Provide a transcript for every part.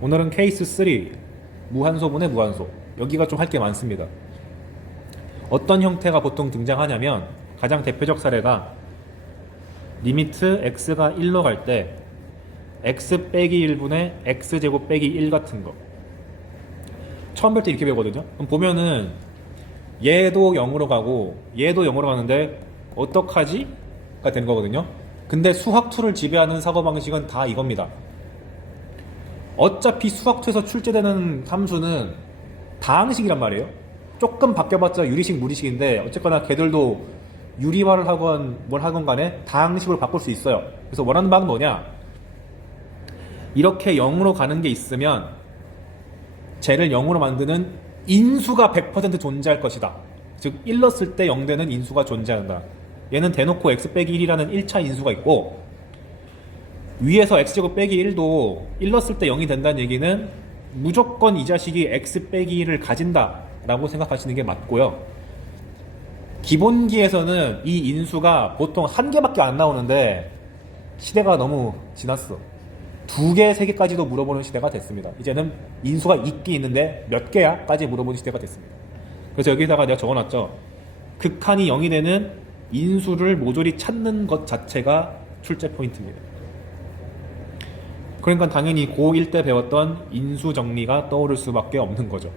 오늘은 케이스 3 무한소분의 무한소. 여기가 좀 할 게 많습니다. 어떤 형태가 보통 등장하냐면 가장 대표적 사례가 리미트 x가 1로 갈 때 x 빼기 1분의 x제곱 빼기 1 같은 거. 처음 볼 때 이렇게 배우거든요. 그럼 보면은 얘도 0으로 가고 얘도 0으로 가는데 어떡하지? 가 되는 거거든요. 근데 수학2를 지배하는 사고방식은 다 이겁니다. 어차피 수학2에서 출제되는 함수는 다항식이란 말이에요. 조금 바뀌어봤자 유리식 무리식인데 어쨌거나 걔들도 유리화를 하건 뭘 하건 간에 다항식으로 바꿀 수 있어요. 그래서 원하는 바는 뭐냐, 이렇게 0으로 가는 게 있으면 쟤를 0으로 만드는 인수가 100% 존재할 것이다. 즉 1 넣었을 때 0 되는 인수가 존재한다. 얘는 대놓고 x 빼기 1이라는 1차 인수가 있고, 위에서 x제곱 빼기 1도 1 넣었을 때 0이 된다는 얘기는 무조건 이 자식이 x 빼기 1을 가진다 라고 생각하시는 게 맞고요. 기본기에서는 이 인수가 보통 한 개밖에 안 나오는데 시대가 너무 지났어. 2개, 3개까지도 물어보는 시대가 됐습니다. 이제는 인수가 있긴 있는데 몇 개야? 까지 물어보는 시대가 됐습니다. 그래서 여기다가 내가 적어놨죠. 극한이 0이 되는 인수를 모조리 찾는 것 자체가 출제 포인트입니다. 그러니까 당연히 고1 때 배웠던 인수 정리가 떠오를 수밖에 없는 거죠.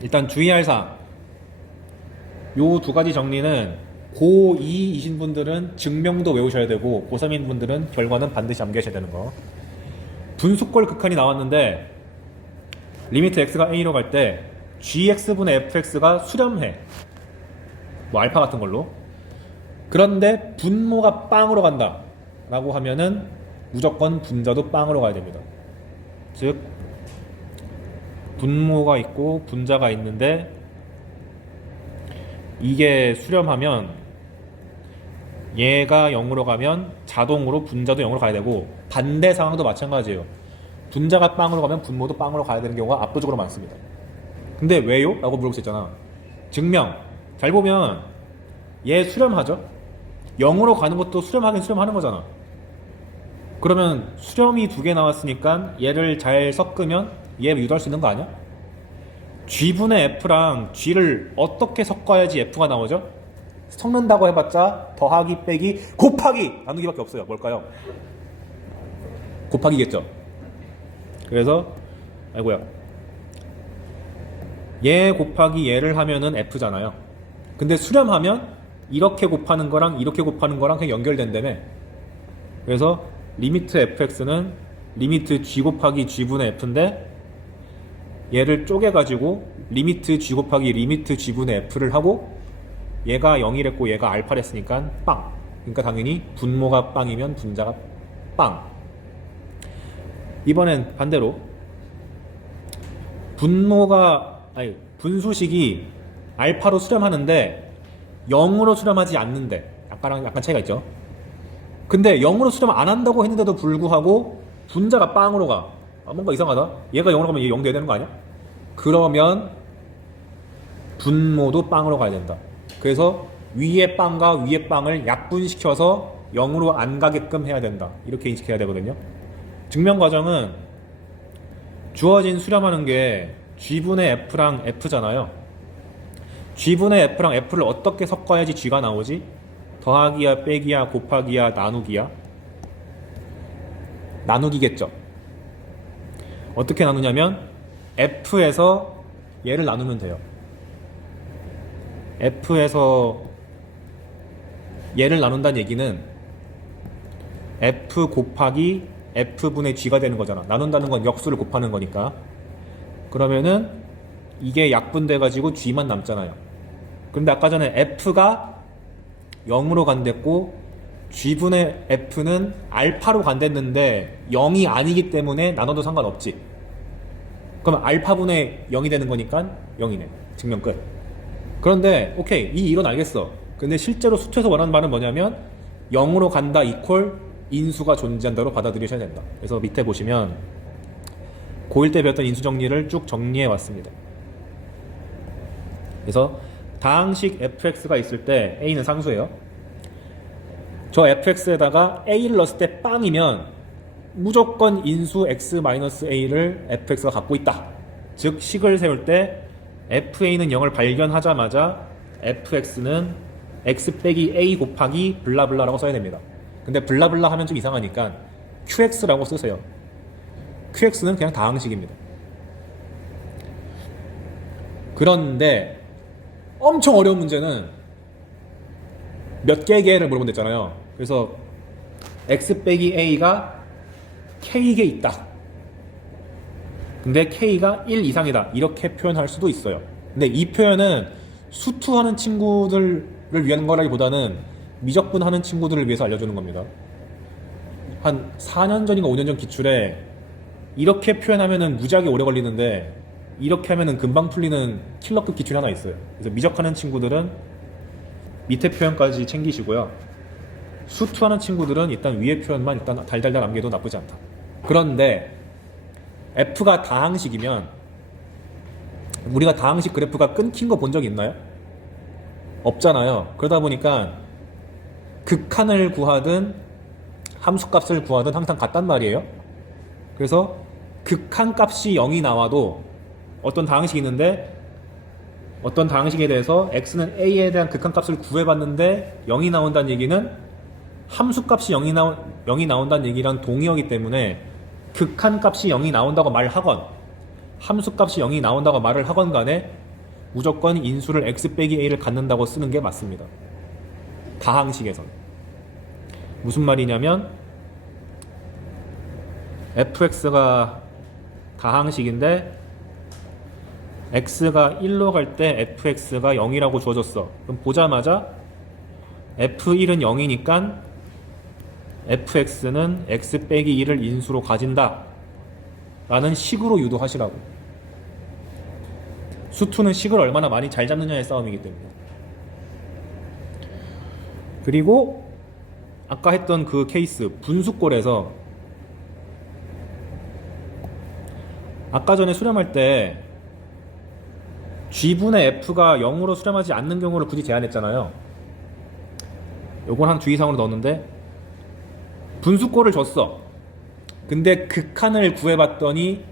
일단 주의할 사항, 요 두 가지 정리는 고2이신 분들은 증명도 외우셔야 되고 고3인 분들은 결과는 반드시 암기하셔야 되는 거. 분수꼴 극한이 나왔는데 리미트 x가 a로 갈 때 gx분의 fx가 수렴해, 뭐 알파 같은 걸로. 그런데 분모가 빵으로 간다 라고 하면은 무조건 분자도 빵으로 가야 됩니다. 즉 분모가 있고 분자가 있는데 이게 수렴하면 얘가 0으로 가면 자동으로 분자도 0으로 가야 되고, 반대 상황도 마찬가지예요. 분자가 빵으로 가면 분모도 빵으로 가야 되는 경우가 압도적으로 많습니다. 근데 왜요? 라고 물어볼 수 있잖아. 증명. 잘 보면 얘 수렴하죠? 0으로 가는 것도 수렴하긴 수렴하는 거잖아. 그러면 수렴이 2개 나왔으니까 얘를 잘 섞으면 얘 유도할 수 있는 거 아니야? g분의 f랑 g를 어떻게 섞어야지 f가 나오죠? 섞는다고 해봤자 더하기 빼기 곱하기 나누기밖에 없어요. 뭘까요? 곱하기겠죠. 그래서 아이고야, 얘 곱하기 얘를 하면은 f잖아요. 근데 수렴하면 이렇게 곱하는 거랑 이렇게 곱하는 거랑 그냥 연결된다며. 그래서 리미트 fx는 리미트 g 곱하기 g분의 f인데 얘를 쪼개가지고 리미트 g 곱하기 리미트 g분의 f를 하고, 얘가 0이랬고 얘가 알파랬으니까 빵. 그러니까 당연히 분모가 빵이면 분자가 빵. 이번엔 반대로 분수식이 알파로 수렴하는데 0으로 수렴하지 않는데, 아까랑 약간 차이가 있죠. 근데 0으로 수렴 안 한다고 했는데도 불구하고 분자가 빵으로 가. 뭔가 이상하다. 얘가 0으로 가면 얘 0 돼야 되는 거 아니야? 그러면 분모도 빵으로 가야 된다. 그래서 위의 빵과 위의 빵을 약분시켜서 0으로 안 가게끔 해야 된다. 이렇게 인식해야 되거든요. 증명 과정은 주어진 수렴하는 게 g분의 f랑 f잖아요. g분의 f랑 f를 어떻게 섞어야지 g가 나오지? 더하기야 빼기야 곱하기야 나누기야? 나누기겠죠. 어떻게 나누냐면 f에서 얘를 나누면 돼요. f에서 얘를 나눈다는 얘기는 f 곱하기 f분의 g가 되는 거잖아. 나눈다는 건 역수를 곱하는 거니까. 그러면은 이게 약분돼 가지고 g만 남잖아요. 근데 아까 전에 f가 0으로 간댔고 g분의 f는 알파로 간댔는데 0이 아니기 때문에 나눠도 상관없지. 그럼 알파분의 0이 되는 거니까 0이네. 증명 끝. 그런데 오케이, 이 이론 알겠어. 근데 실제로 수투에서 원하는 말은 뭐냐면 0으로 간다 이퀄 인수가 존재한다로 받아들이셔야 된다. 그래서 밑에 보시면 고1 때 배웠던 인수 정리를 쭉 정리해 왔습니다. 그래서 다항식 fx가 있을 때 a는 상수예요. 저 fx에다가 a를 넣었을 때 빵이면 무조건 인수 x-a를 fx가 갖고 있다. 즉 식을 세울 때 fa는 0을 발견하자마자 fx는 x 빼기 a 곱하기 블라블라라고 써야 됩니다. 근데 블라블라 하면 좀 이상하니까 qx라고 쓰세요. qx는 그냥 다항식입니다. 그런데 엄청 어려운 문제는 몇 개를 물어본 됐잖아요. 그래서 x 빼기 a가 k개 있다. 근데 k가 1 이상이다. 이렇게 표현할 수도 있어요. 근데 이 표현은 수투하는 친구들을 위한 거라기보다는 미적분하는 친구들을 위해서 알려주는 겁니다. 한 4년 전인가 5년 전 기출에 이렇게 표현하면은 무지하게 오래 걸리는데 이렇게 하면은 금방 풀리는 킬러급 기출이 하나 있어요. 그래서 미적하는 친구들은 밑에 표현까지 챙기시고요. 수투하는 친구들은 일단 위에 표현만 일단 달달달 남겨도 나쁘지 않다. 그런데 f가 다항식이면 우리가 다항식 그래프가 끊긴 거 본 적 있나요? 없잖아요. 그러다 보니까 극한을 구하든 함수값을 구하든 항상 같단 말이에요. 그래서 극한 값이 0이 나와도 어떤 다항식이 있는데 어떤 다항식에 대해서 x는 a에 대한 극한 값을 구해봤는데 0이 나온다는 얘기는 함수값이 0이 나온다는 얘기랑 동의어기 때문에 극한 값이 0이 나온다고 말하건 함수값이 0이 나온다고 말을 하건 간에 무조건 인수를 x 빼기 a를 갖는다고 쓰는 게 맞습니다. 다항식에서는. 무슨 말이냐면 fx가 다항식인데 x가 1로 갈 때 fx가 0이라고 주어졌어. 그럼 보자마자 f1은 0이니까 fx는 x 빼기 1을 인수로 가진다 라는 식으로 유도하시라고. 수투는 식을 얼마나 많이 잘 잡느냐의 싸움이기 때문에. 그리고 아까 했던 그 케이스 분수꼴에서 아까 전에 수렴할 때 g분의 f가 0으로 수렴하지 않는 경우를 굳이 제한했잖아요. 요건 한 주의사항으로 넣었는데 분수꼴을 줬어. 근데 극한을 구해봤더니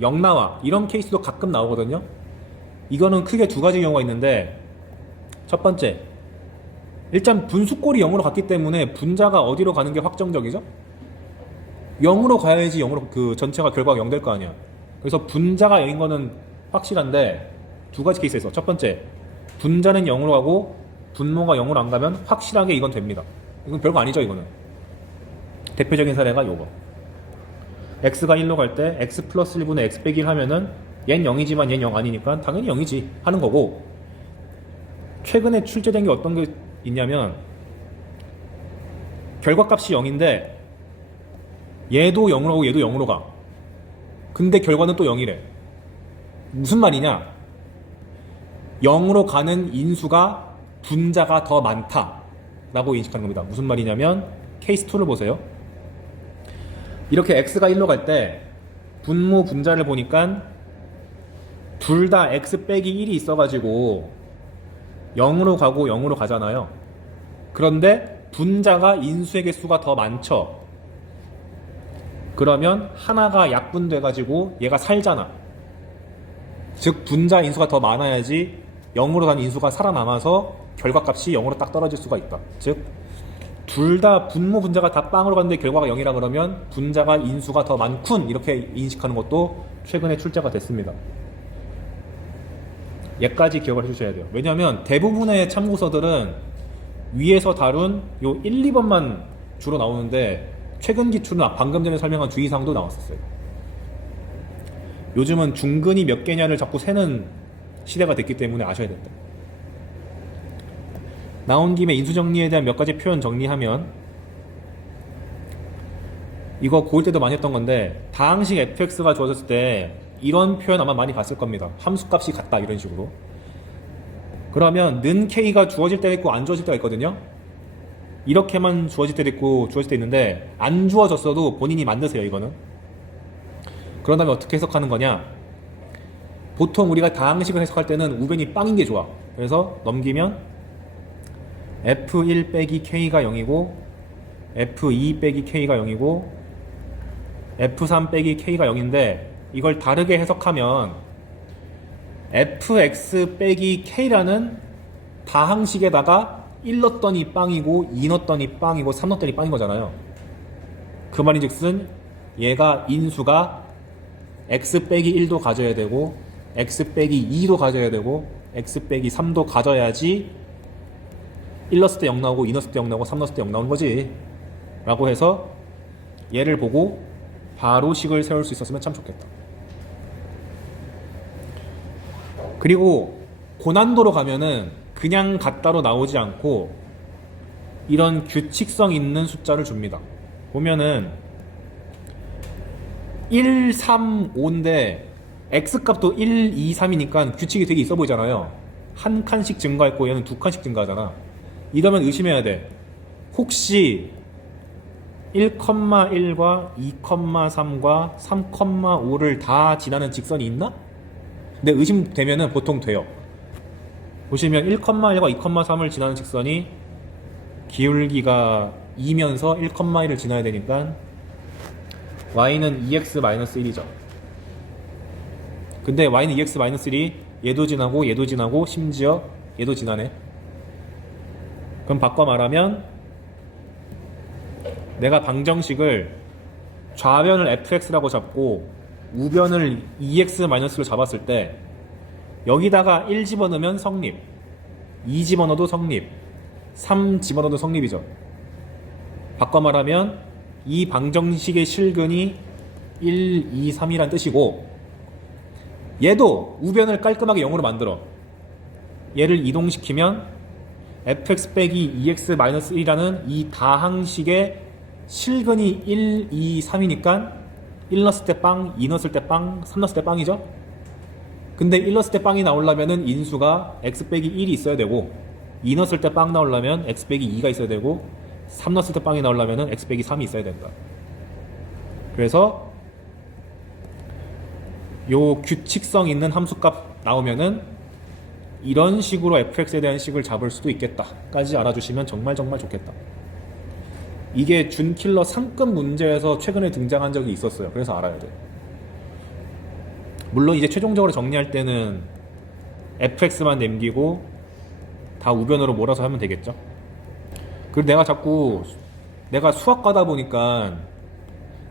0 나와. 이런 케이스도 가끔 나오거든요. 이거는 크게 두 가지 경우가 있는데 첫 번째, 일단 분수꼴이 0으로 갔기 때문에 분자가 어디로 가는 게 확정적이죠? 0으로 가야지 0으로 그 전체가 결과가 0 될 거 아니야. 그래서 분자가 0인 거는 확실한데 두 가지 케이스가 있어. 첫 번째, 분자는 0으로 가고 분모가 0으로 안 가면 확실하게 이건 됩니다. 이건 별거 아니죠, 이거는. 대표적인 사례가 요거. x가 1로 갈 때 x 플러스 1분의 x 빼기 1 하면은 얜 0이지만 얜 0 아니니까 당연히 0이지 하는 거고, 최근에 출제된 게 어떤 게 있냐면 결과값이 0인데 얘도 0으로 가고 얘도 0으로 가. 근데 결과는 또 0이래. 무슨 말이냐? 0으로 가는 인수가 분자가 더 많다 라고 인식하는 겁니다. 무슨 말이냐면 케이스 2를 보세요. 이렇게 x가 1로 갈 때 분모 분자를 보니까 둘 다 x 빼기 1이 있어가지고 0으로 가고 0으로 가잖아요. 그런데 분자가 인수의 개수가 더 많죠. 그러면 하나가 약분돼가지고 얘가 살잖아. 즉 분자 인수가 더 많아야지 0으로 간 인수가 살아남아서 결과값이 0으로 딱 떨어질 수가 있다. 즉 둘 다 분모 분자가 다 빵으로 갔는데 결과가 0이라 그러면 분자가 인수가 더 많군 이렇게 인식하는 것도 최근에 출제가 됐습니다. 얘까지 기억을 해주셔야 돼요. 왜냐하면 대부분의 참고서들은 위에서 다룬 요 1, 2번만 주로 나오는데 최근 기출은 방금 전에 설명한 주의사항도 나왔었어요. 요즘은 중근이 몇 개냐를 자꾸 세는 시대가 됐기 때문에 아셔야 된다. 나온 김에 인수정리에 대한 몇 가지 표현 정리하면, 이거 고1 때도 많이 했던 건데 다항식 fx가 주어졌을 때 이런 표현 아마 많이 봤을 겁니다. 함수값이 같다 이런 식으로. 그러면 는 k가 주어질 때가 있고 안 주어질 때가 있거든요. 이렇게만 주어질 때도 있고 주어질 때 있는데 안 주어졌어도 본인이 만드세요. 이거는. 그런 다음에 어떻게 해석하는 거냐, 보통 우리가 다항식을 해석할 때는 우변이 빵인 게 좋아. 그래서 넘기면 f1 빼기 k가 0이고 f2 빼기 k가 0이고 f3 빼기 k가 0인데 이걸 다르게 해석하면 fx 빼기 k라는 다항식에다가 1 넣었더니 빵이고 2 넣었더니 빵이고 3 넣었더니 빵인 거잖아요. 그 말인즉슨 얘가 인수가 x 빼기 1도 가져야 되고 x 빼기 2도 가져야 되고 x 빼기 3도 가져야지 1 넣었을 때 0 나오고 2 넣었을 때 0 나오고 3 넣었을 때 0 나오는 거지 라고 해서 얘를 보고 바로 식을 세울 수 있었으면 참 좋겠다. 그리고 고난도로 가면은 그냥 같다로 나오지 않고 이런 규칙성 있는 숫자를 줍니다. 보면은 1, 3, 5인데 x값도 1, 2, 3이니까 규칙이 되게 있어 보이잖아요. 한 칸씩 증가했고 얘는 두 칸씩 증가하잖아. 이러면 의심해야 돼. 혹시 1,1과 2,3과 3,5를 다 지나는 직선이 있나? 근데 의심되면은 보통 돼요. 보시면 1,1과 2,3을 지나는 직선이 기울기가 2면서 1,1을 지나야 되니까 y는 2x-1이죠. 근데 y는 2x-1이 얘도 지나고 얘도 지나고 심지어 얘도 지나네. 그럼 바꿔 말하면 내가 방정식을 좌변을 fx라고 잡고 우변을 2x-로 잡았을 때 여기다가 1 집어넣으면 성립, 2 집어넣어도 성립, 3 집어넣어도 성립이죠. 바꿔 말하면 이 방정식의 실근이 1, 2, 3이란 뜻이고 얘도 우변을 깔끔하게 0으로 만들어. 얘를 이동시키면 fx 빼기 2x-1이라는 이 다항식의 실근이 1, 2, 3이니까 1 넣었을 때 빵, 2 넣었을 때 빵, 3 넣었을 때 빵이죠. 근데 1 넣었을 때 빵이 나오려면은 인수가 x 빼기 1이 있어야 되고 2 넣었을 때 빵 나오려면 x 빼기 2가 있어야 되고 3 넣었을 때 빵이 나오려면은 x 빼기 3이 있어야 된다. 그래서 요 규칙성 있는 함수값 나오면은 이런 식으로 fx에 대한 식을 잡을 수도 있겠다까지 알아주시면 정말 좋겠다. 이게 준킬러 상급 문제에서 최근에 등장한 적이 있었어요. 그래서 알아야 돼. 물론 이제 최종적으로 정리할 때는 fx만 남기고 다 우변으로 몰아서 하면 되겠죠. 그리고 내가 수학과다 보니까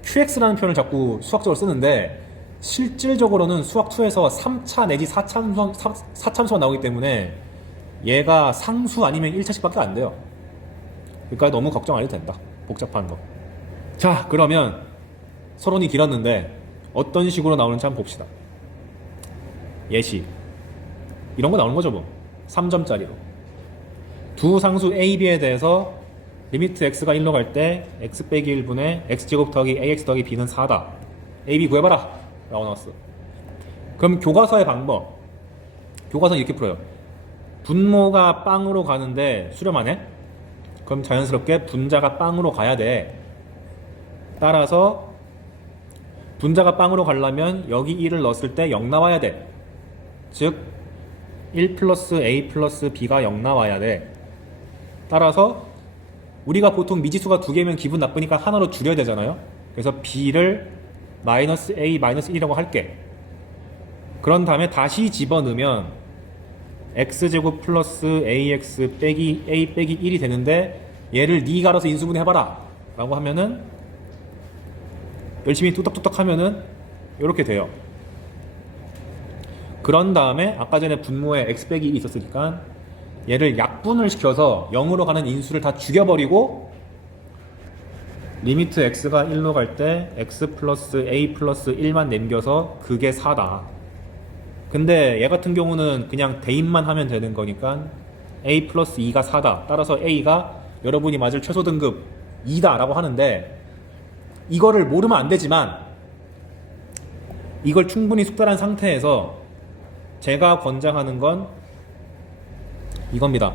qx라는 표현을 자꾸 수학적으로 쓰는데 실질적으로는 수학2에서 3차 내지 4참수가 나오기 때문에 얘가 상수 아니면 1차식밖에 안 돼요. 그러니까 너무 걱정 안 해도 된다. 복잡한 거. 자, 그러면 서론이 길었는데 어떤 식으로 나오는지 한번 봅시다. 예시. 이런 거 나오는 거죠 뭐. 3점짜리로. 두 상수 a, b에 대해서 리미트 x가 1로 갈 때 x 빼기 1분의 x제곱 더하기 ax 더하기 b는 4다. a, b 구해봐라. 라고 나왔어. 그럼 교과서의 방법. 교과서는 이렇게 풀어요. 분모가 빵으로 가는데 수렴 안 해? 그럼 자연스럽게 분자가 빵으로 가야 돼. 따라서 분자가 빵으로 가려면 여기 1을 넣었을 때 0 나와야 돼. 즉 1 플러스 a 플러스 b가 0 나와야 돼. 따라서 우리가 보통 미지수가 두 개면 기분 나쁘니까 하나로 줄여야 되잖아요. 그래서 b를 마이너스 a 마이너스 1이라고 할게. 그런 다음에 다시 집어넣으면 x제곱 플러스 ax 빼기 a 빼기 1이 되는데 얘를 네가 알아서 인수분해 해봐라 라고 하면은 열심히 뚝딱뚝딱 하면은 이렇게 돼요. 그런 다음에 아까 전에 분모에 x 빼기 1이 있었으니까 얘를 약분을 시켜서 0으로 가는 인수를 다 죽여버리고 리미트 x가 1로 갈 때 x 플러스 a 플러스 1만 남겨서 그게 4다. 근데 얘 같은 경우는 그냥 대입만 하면 되는 거니까 a 플러스 2가 4다. 따라서 a가 여러분이 맞을 최소 등급 2다 라고 하는데 이거를 모르면 안 되지만 이걸 충분히 숙달한 상태에서 제가 권장하는 건 이겁니다.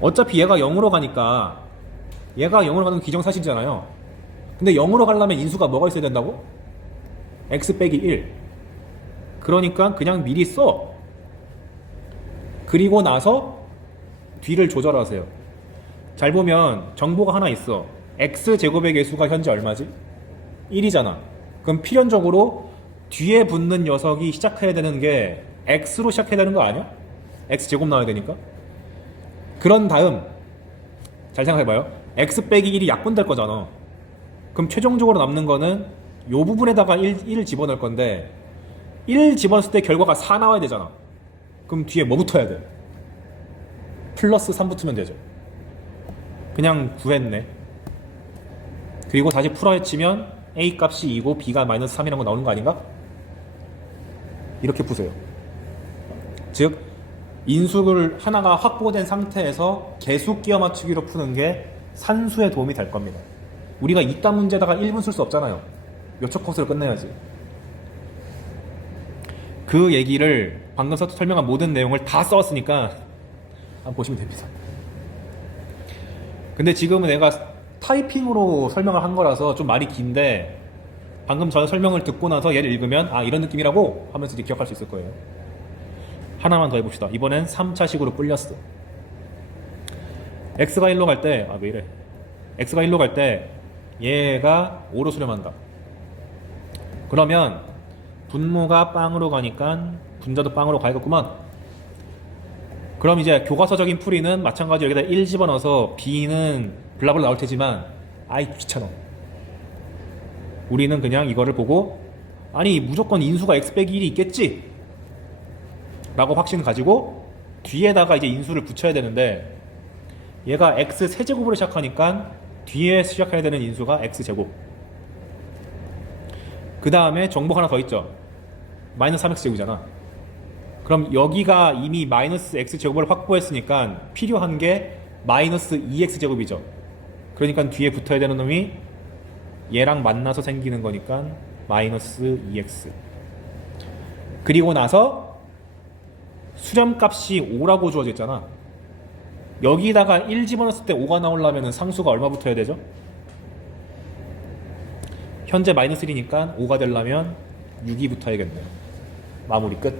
어차피 얘가 0으로 가니까 얘가 0으로 가는 기정사실이잖아요. 근데 0으로 가려면 인수가 뭐가 있어야 된다고? x 빼기 1. 그러니까 그냥 미리 써. 그리고 나서 뒤를 조절하세요. 잘 보면 정보가 하나 있어. x제곱의 개수가 현재 얼마지? 1이잖아. 그럼 필연적으로 뒤에 붙는 녀석이 시작해야 되는 게 x로 시작해야 되는 거 아니야? x제곱 나와야 되니까. 그런 다음 잘 생각해봐요. x 빼기 1이 약분될 거잖아. 그럼 최종적으로 남는 거는 요 부분에다가 1을 집어넣을 건데 1 집어넣었을 때 결과가 4 나와야 되잖아. 그럼 뒤에 뭐 붙어야 돼? 플러스 3 붙으면 되죠. 그냥 구했네. 그리고 다시 풀어헤치면 a 값이 2고 b가 마이너스 3이라는 거 나오는 거 아닌가? 이렇게 푸세요. 즉 인수를 하나가 확보된 상태에서 계수 끼워 맞추기로 푸는 게 산수에 도움이 될 겁니다. 우리가 이딴 문제다가 1분 쓸 수 없잖아요. 몇 초 컷으로 끝내야지. 그 얘기를 방금 설명한 모든 내용을 다 써왔으니까 한번 보시면 됩니다. 근데 지금은 내가 타이핑으로 설명을 한 거라서 좀 말이 긴데 방금 전 설명을 듣고 나서 얘를 읽으면 아 이런 느낌이라고 하면서 이제 기억할 수 있을 거예요. 하나만 더 해봅시다. 이번엔 3차식으로 불렸어. x가 1로 갈 때 왜 이래 x가 1로 갈 때 얘가 5로 수렴한다. 그러면 분모가 빵으로 가니까 분자도 빵으로 가야겠구만. 그럼 이제 교과서적인 풀이는 마찬가지로 여기다 1 집어넣어서 b는 블라블라 나올 테지만 아이 귀찮아. 우리는 그냥 이거를 보고 아니 무조건 인수가 x 빼기 1이 있겠지 라고 확신을 가지고 뒤에다가 이제 인수를 붙여야 되는데 얘가 x 세제곱으로 시작하니까 뒤에 시작해야 되는 인수가 x제곱. 그 다음에 정복 하나 더 있죠. 마이너스 3x제곱이잖아. 그럼 여기가 이미 마이너스 x제곱을 확보했으니까 필요한 게 마이너스 2x제곱이죠. 그러니까 뒤에 붙어야 되는 놈이 얘랑 만나서 생기는 거니까 마이너스 2x. 그리고 나서 수렴값이 5라고 주어져 있잖아. 여기다가 1 집어넣었을 때 5가 나오려면 상수가 얼마 붙어야 되죠? 현재 마이너스 1이니까 5가 되려면 6이 붙어야겠네요. 마무리 끝.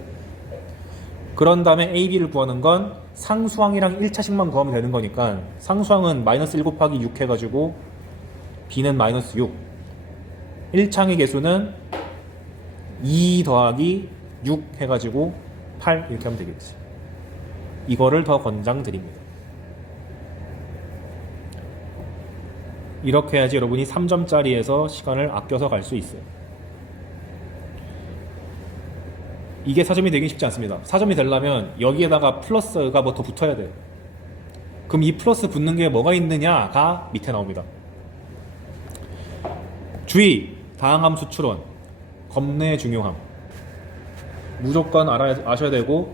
그런 다음에 a, b를 구하는 건 상수항이랑 1차식만 구하면 되는 거니까 상수항은 마이너스 1 곱하기 6 해가지고 b는 마이너스 6. 1창의 개수는 2 더하기 6 해가지고 8 이렇게 하면 되겠지. 이거를 더 권장드립니다. 이렇게 해야지 여러분이 3점짜리에서 시간을 아껴서 갈 수 있어요. 이게 4점이 되긴 쉽지 않습니다. 4점이 되려면 여기에다가 플러스가 뭐 더 붙어야 돼요. 그럼 이 플러스 붙는 게 뭐가 있느냐가 밑에 나옵니다. 주의! 다항함수 추론. 겁내 중요함. 무조건 아셔야 되고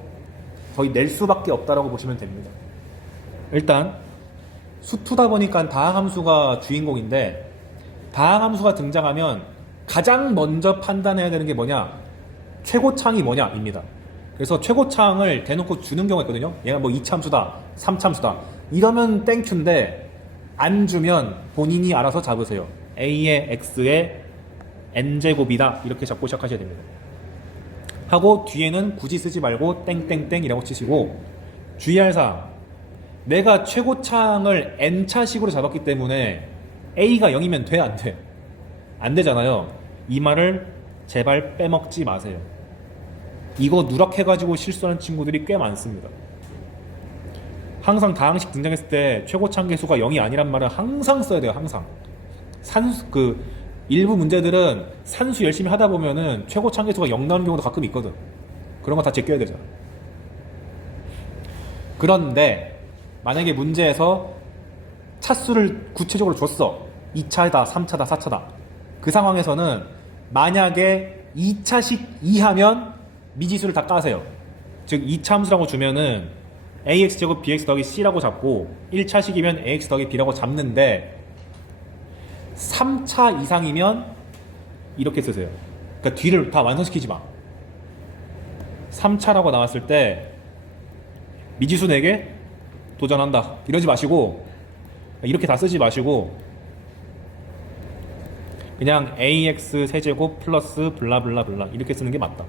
거의 낼 수밖에 없다라고 보시면 됩니다. 일단 수투다 보니까 다항함수가 주인공인데 다항함수가 등장하면 가장 먼저 판단해야 되는 게 뭐냐? 최고창이 뭐냐? 입니다. 그래서 최고창을 대놓고 주는 경우가 있거든요. 얘가 뭐 2차함수다, 3차함수다 이러면 땡큐인데 안 주면 본인이 알아서 잡으세요. a의 x의 n제곱이다 이렇게 잡고 시작하셔야 됩니다. 하고 뒤에는 굳이 쓰지 말고 땡땡땡이라고 치시고 주의할 사항, 내가 최고창을 n차식으로 잡았기 때문에 a가 0이면 돼? 안 돼? 안 되잖아요. 이 말을 제발 빼먹지 마세요. 이거 누락해가지고 실수하는 친구들이 꽤 많습니다. 항상 다항식 등장했을 때 최고창 개수가 0이 아니란 말은 항상 써야 돼요. 항상. 일부 문제들은 산수 열심히 하다 보면은 최고창 개수가 0 나오는 경우도 가끔 있거든. 그런 거 다 제껴야 되잖아. 그런데 만약에 문제에서 차수를 구체적으로 줬어. 2차다, 3차다, 4차다. 그 상황에서는 만약에 2차식 이하면 미지수를 다 까세요. 즉 2차 함수라고 주면은 ax제곱 bx 더하기 c라고 잡고 1차식이면 ax 더하기 b라고 잡는데 3차 이상이면 이렇게 쓰세요. 그러니까 뒤를 다 완성시키지 마. 3차라고 나왔을 때 미지수 4개 도전한다 이러지 마시고 이렇게 다 쓰지 마시고 그냥 ax 세제곱 플러스 블라블라블라 이렇게 쓰는 게 맞다.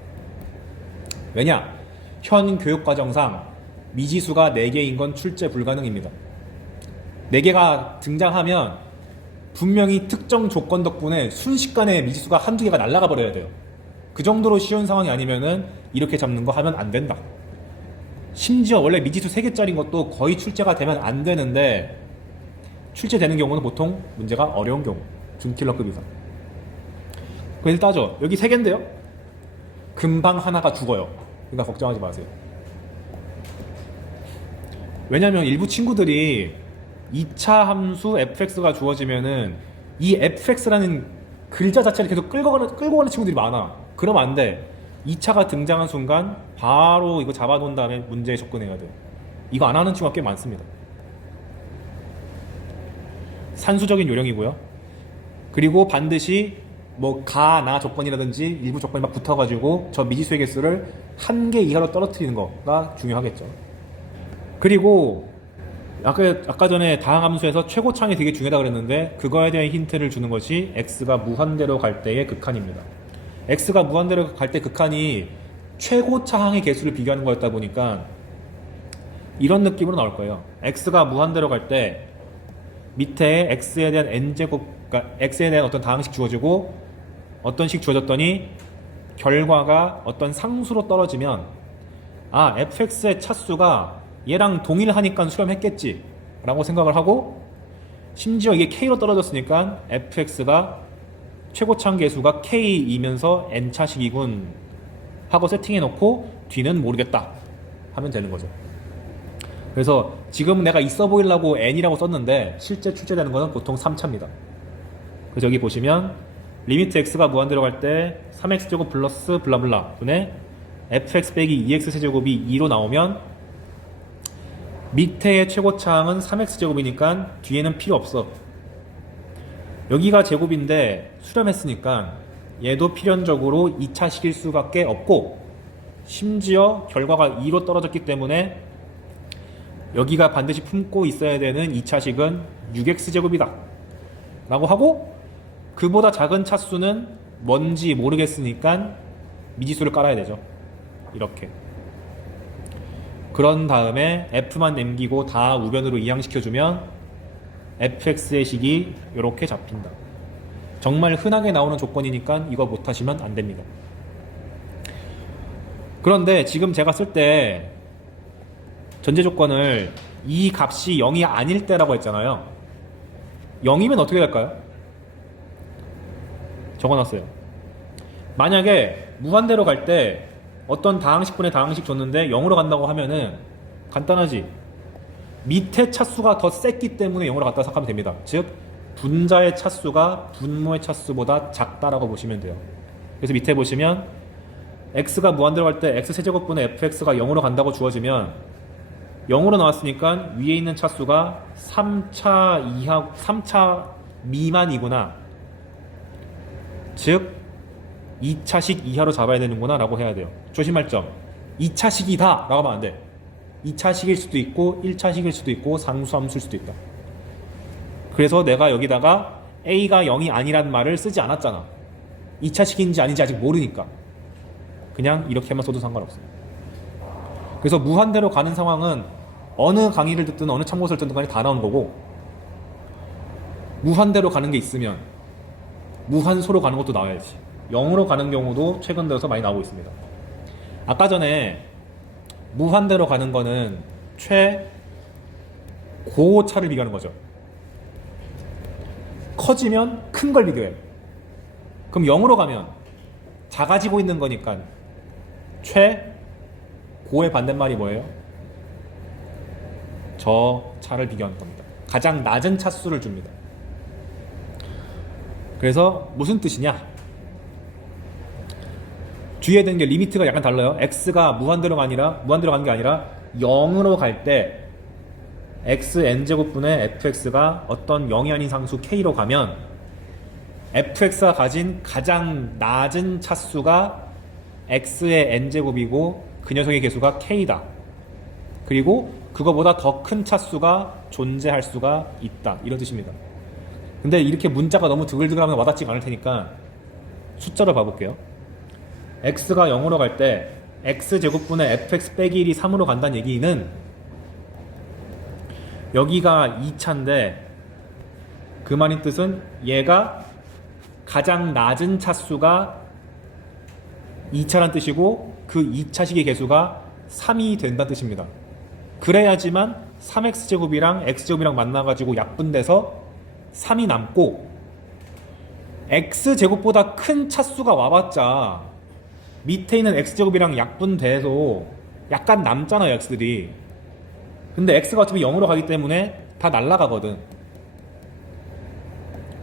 왜냐? 현 교육과정상 미지수가 4개인 건 출제 불가능입니다. 4개가 등장하면 분명히 특정 조건 덕분에 순식간에 미지수가 한두 개가 날아가 버려야 돼요. 그 정도로 쉬운 상황이 아니면은 이렇게 잡는 거 하면 안 된다. 심지어 원래 미지수 3개짜리인 것도 거의 출제가 되면 안 되는데 출제되는 경우는 보통 문제가 어려운 경우, 준킬러급 이상. 그래서 따져. 여기 3개인데요? 금방 하나가 죽어요. 그러니까 걱정하지 마세요. 왜냐면 일부 친구들이 2차 함수 fx가 주어지면은 이 fx라는 글자 자체를 계속 끌고 가는 친구들이 많아. 그러면 안 돼. 2차가 등장한 순간 바로 이거 잡아놓은 다음에 문제에 접근해야 돼. 이거 안 하는 친구가 꽤 많습니다. 산수적인 요령이고요. 그리고 반드시 뭐 가, 나 조건이라든지 일부 조건이 막 붙어가지고 저 미지수의 개수를 1개 이하로 떨어뜨리는 거가 중요하겠죠. 그리고 아까 전에 다항함수에서 최고차항이 되게 중요하다 그랬는데 그거에 대한 힌트를 주는 것이 x가 무한대로 갈 때의 극한입니다. x가 무한대로 갈 때 극한이 최고차항의 개수를 비교하는 거였다 보니까 이런 느낌으로 나올 거예요. x가 무한대로 갈 때 밑에 x에 대한 n제곱, 그러니까 x에 대한 어떤 다항식 주어지고 어떤 식 주어졌더니 결과가 어떤 상수로 떨어지면 아, fx의 차수가 얘랑 동일하니까 수렴했겠지 라고 생각을 하고 심지어 이게 k로 떨어졌으니까 fx가 최고차항 계수가 k이면서 n차식이군 하고 세팅해 놓고 뒤는 모르겠다 하면 되는 거죠. 그래서 지금 내가 있어 보이려고 n이라고 썼는데 실제 출제되는 거는 보통 3차입니다. 그래서 여기 보시면 리미트 x가 무한대로 갈 때 3x제곱 플러스 블라블라 분의 fx 빼기 2x 세제곱이 2로 나오면 밑에의 최고차항은 3x제곱이니까 뒤에는 필요 없어. 여기가 제곱인데 수렴했으니까 얘도 필연적으로 2차식일 수밖에 없고 심지어 결과가 2로 떨어졌기 때문에 여기가 반드시 품고 있어야 되는 2차식은 6x제곱이다 라고 하고 그보다 작은 차수는 뭔지 모르겠으니까 미지수를 깔아야 되죠. 이렇게. 그런 다음에 f만 남기고 다 우변으로 이항시켜주면 fx의 식이 이렇게 잡힌다. 정말 흔하게 나오는 조건이니까 이거 못하시면 안 됩니다. 그런데 지금 제가 쓸 때 전제 조건을 이 값이 0이 아닐 때라고 했잖아요. 0이면 어떻게 될까요? 적어놨어요. 만약에 무한대로 갈 때 어떤 다항식분의 다항식 줬는데 0으로 간다고 하면은 간단하지. 밑에 차수가 더 셌기 때문에 0으로 갔다고 생각하면 됩니다. 즉 분자의 차수가 분모의 차수보다 작다라고 보시면 돼요. 그래서 밑에 보시면 x가 무한대로 갈 때 x세제곱분의 fx가 0으로 간다고 주어지면 0으로 나왔으니까 위에 있는 차수가 3차 미만이구나. 즉 2차식 이하로 잡아야 되는구나 라고 해야 돼요. 조심할 점. 2차식이다 라고 하면 안 돼. 2차식일 수도 있고 1차식일 수도 있고 상수함수일 수도 있다. 그래서 내가 여기다가 A가 0이 아니란 말을 쓰지 않았잖아. 2차식인지 아닌지 아직 모르니까. 그냥 이렇게만 써도 상관없어요. 그래서 무한대로 가는 상황은 어느 강의를 듣든 어느 참고서를 듣든 간에 다 나온 거고 무한대로 가는 게 있으면 무한소로 가는 것도 나와야지. 0으로 가는 경우도 최근 들어서 많이 나오고 있습니다. 아까 전에 무한대로 가는 거는 최고차를 비교하는 거죠. 커지면 큰 걸 비교해요. 그럼 0으로 가면 작아지고 있는 거니까 최고의 반대말이 뭐예요? 저 차를 비교하는 겁니다. 가장 낮은 차수를 줍니다. 그래서 무슨 뜻이냐? 뒤에 되는 게 리미트가 약간 달라요. x가 무한대로 가는 게 아니라 0으로 갈 때 xn제곱분의 fx가 어떤 0이 아닌 상수 k로 가면 fx가 가진 가장 낮은 차수가 x의 n제곱이고 그 녀석의 개수가 k다. 그리고 그거보다 더 큰 차수가 존재할 수가 있다. 이런 뜻입니다. 근데 이렇게 문자가 너무 드글드글하면 와닿지가 않을 테니까 숫자로 봐볼게요. x가 0으로 갈 때 x제곱분의 fx 빼기 1이 3으로 간다는 얘기는 여기가 2차인데 그 말인 뜻은 얘가 가장 낮은 차수가 2차란 뜻이고 그 2차식의 개수가 3이 된다는 뜻입니다. 그래야지만 3x제곱이랑 x제곱이랑 만나가지고 약분돼서 3이 남고, x제곱보다 큰 차수가 와봤자 밑에 있는 x제곱이랑 약분돼서 약간 남잖아요, x들이. 근데 x가 어차피 0으로 가기 때문에 다 날라가거든.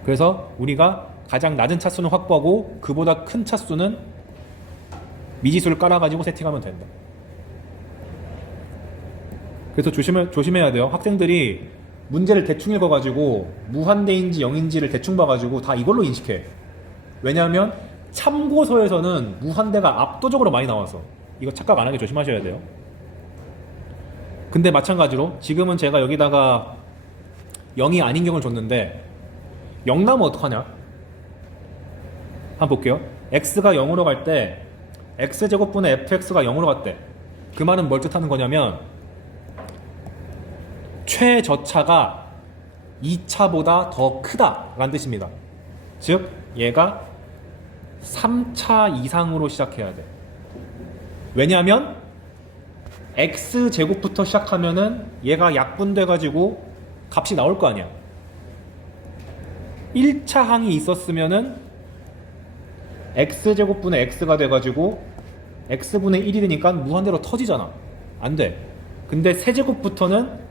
그래서 우리가 가장 낮은 차수는 확보하고 그보다 큰 차수는 미지수를 깔아가지고 세팅하면 된다. 그래서 조심해야 돼요. 학생들이 문제를 대충 읽어가지고 무한대인지 0인지를 대충 봐가지고 다 이걸로 인식해. 왜냐하면 참고서에서는 무한대가 압도적으로 많이 나와서 이거 착각 안 하게 조심하셔야 돼요. 근데 마찬가지로 지금은 제가 여기다가 0이 아닌 경우를 줬는데 0 나오면 어떡하냐? 한번 볼게요. x가 0으로 갈 때 x제곱분의 fx가 0으로 갔대. 그 말은 뭘 뜻하는 거냐면 최저차가 2차보다 더 크다라는 뜻입니다. 즉 얘가 3차 이상으로 시작해야 돼. 왜냐하면 x제곱부터 시작하면은 얘가 약분돼 가지고 값이 나올 거 아니야. 1차 항이 있었으면은 x제곱분의 x가 돼가지고 x분의 1이 되니까 무한대로 터지잖아. 안 돼. 근데 세제곱부터는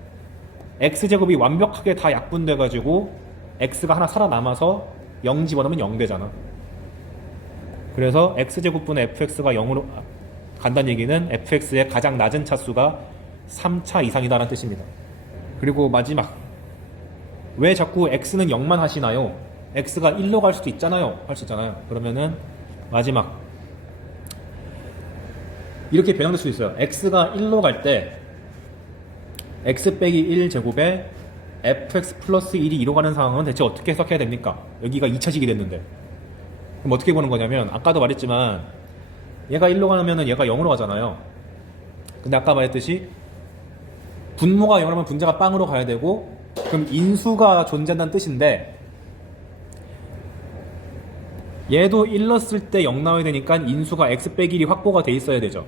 x제곱이 완벽하게 다 약분돼가지고 x가 하나 살아남아서 0 집어넣으면 0 되잖아. 그래서 x제곱분의 fx가 0으로 간다는 얘기는 fx의 가장 낮은 차수가 3차 이상이다라는 뜻입니다. 그리고 마지막, 왜 자꾸 x는 0만 하시나요? x가 1로 갈 수도 있잖아요. 할 수 있잖아요. 그러면은 마지막 이렇게 변형될 수 있어요. x가 1로 갈 때 x 빼기 1제곱에 fx 플러스 1이 2로 가는 상황은 대체 어떻게 해석해야 됩니까? 여기가 2차식이 됐는데. 그럼 어떻게 보는 거냐면, 아까도 말했지만 얘가 1로 가면 얘가 0으로 가잖아요. 근데 아까 말했듯이 분모가 0이라면 분자가 빵으로 가야 되고, 그럼 인수가 존재한다는 뜻인데 얘도 1 넣었을 때 0 나와야 되니까 인수가 x 빼기 1이 확보가 돼 있어야 되죠.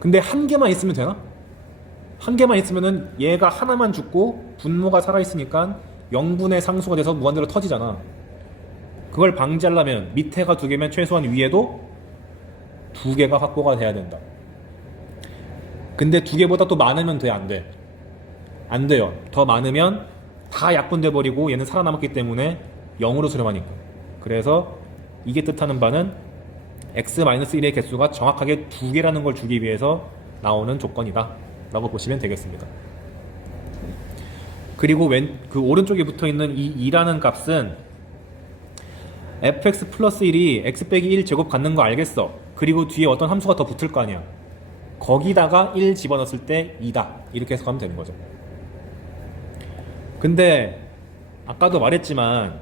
근데 한 개만 있으면 되나? 한 개만 있으면은 얘가 하나만 죽고 분모가 살아있으니까 0분의 상수가 돼서 무한대로 터지잖아. 그걸 방지하려면 밑에가 2개면 최소한 위에도 2개가 확보가 돼야 된다. 근데 2개보다 또 많으면 돼? 안 돼? 안 돼요. 더 많으면 다 약분돼 버리고 얘는 살아남았기 때문에 0으로 수렴하니까. 그래서 이게 뜻하는 바는 x-1의 개수가 정확하게 2개라는 걸 주기 위해서 나오는 조건이다 라고 보시면 되겠습니다. 그리고 그 오른쪽에 붙어있는 이 2라는 값은 fx 플러스 1이 x 빼기 1 제곱 갖는 거 알겠어. 그리고 뒤에 어떤 함수가 더 붙을 거 아니야. 거기다가 1 집어넣었을 때 2다. 이렇게 해석하면 되는 거죠. 근데 아까도 말했지만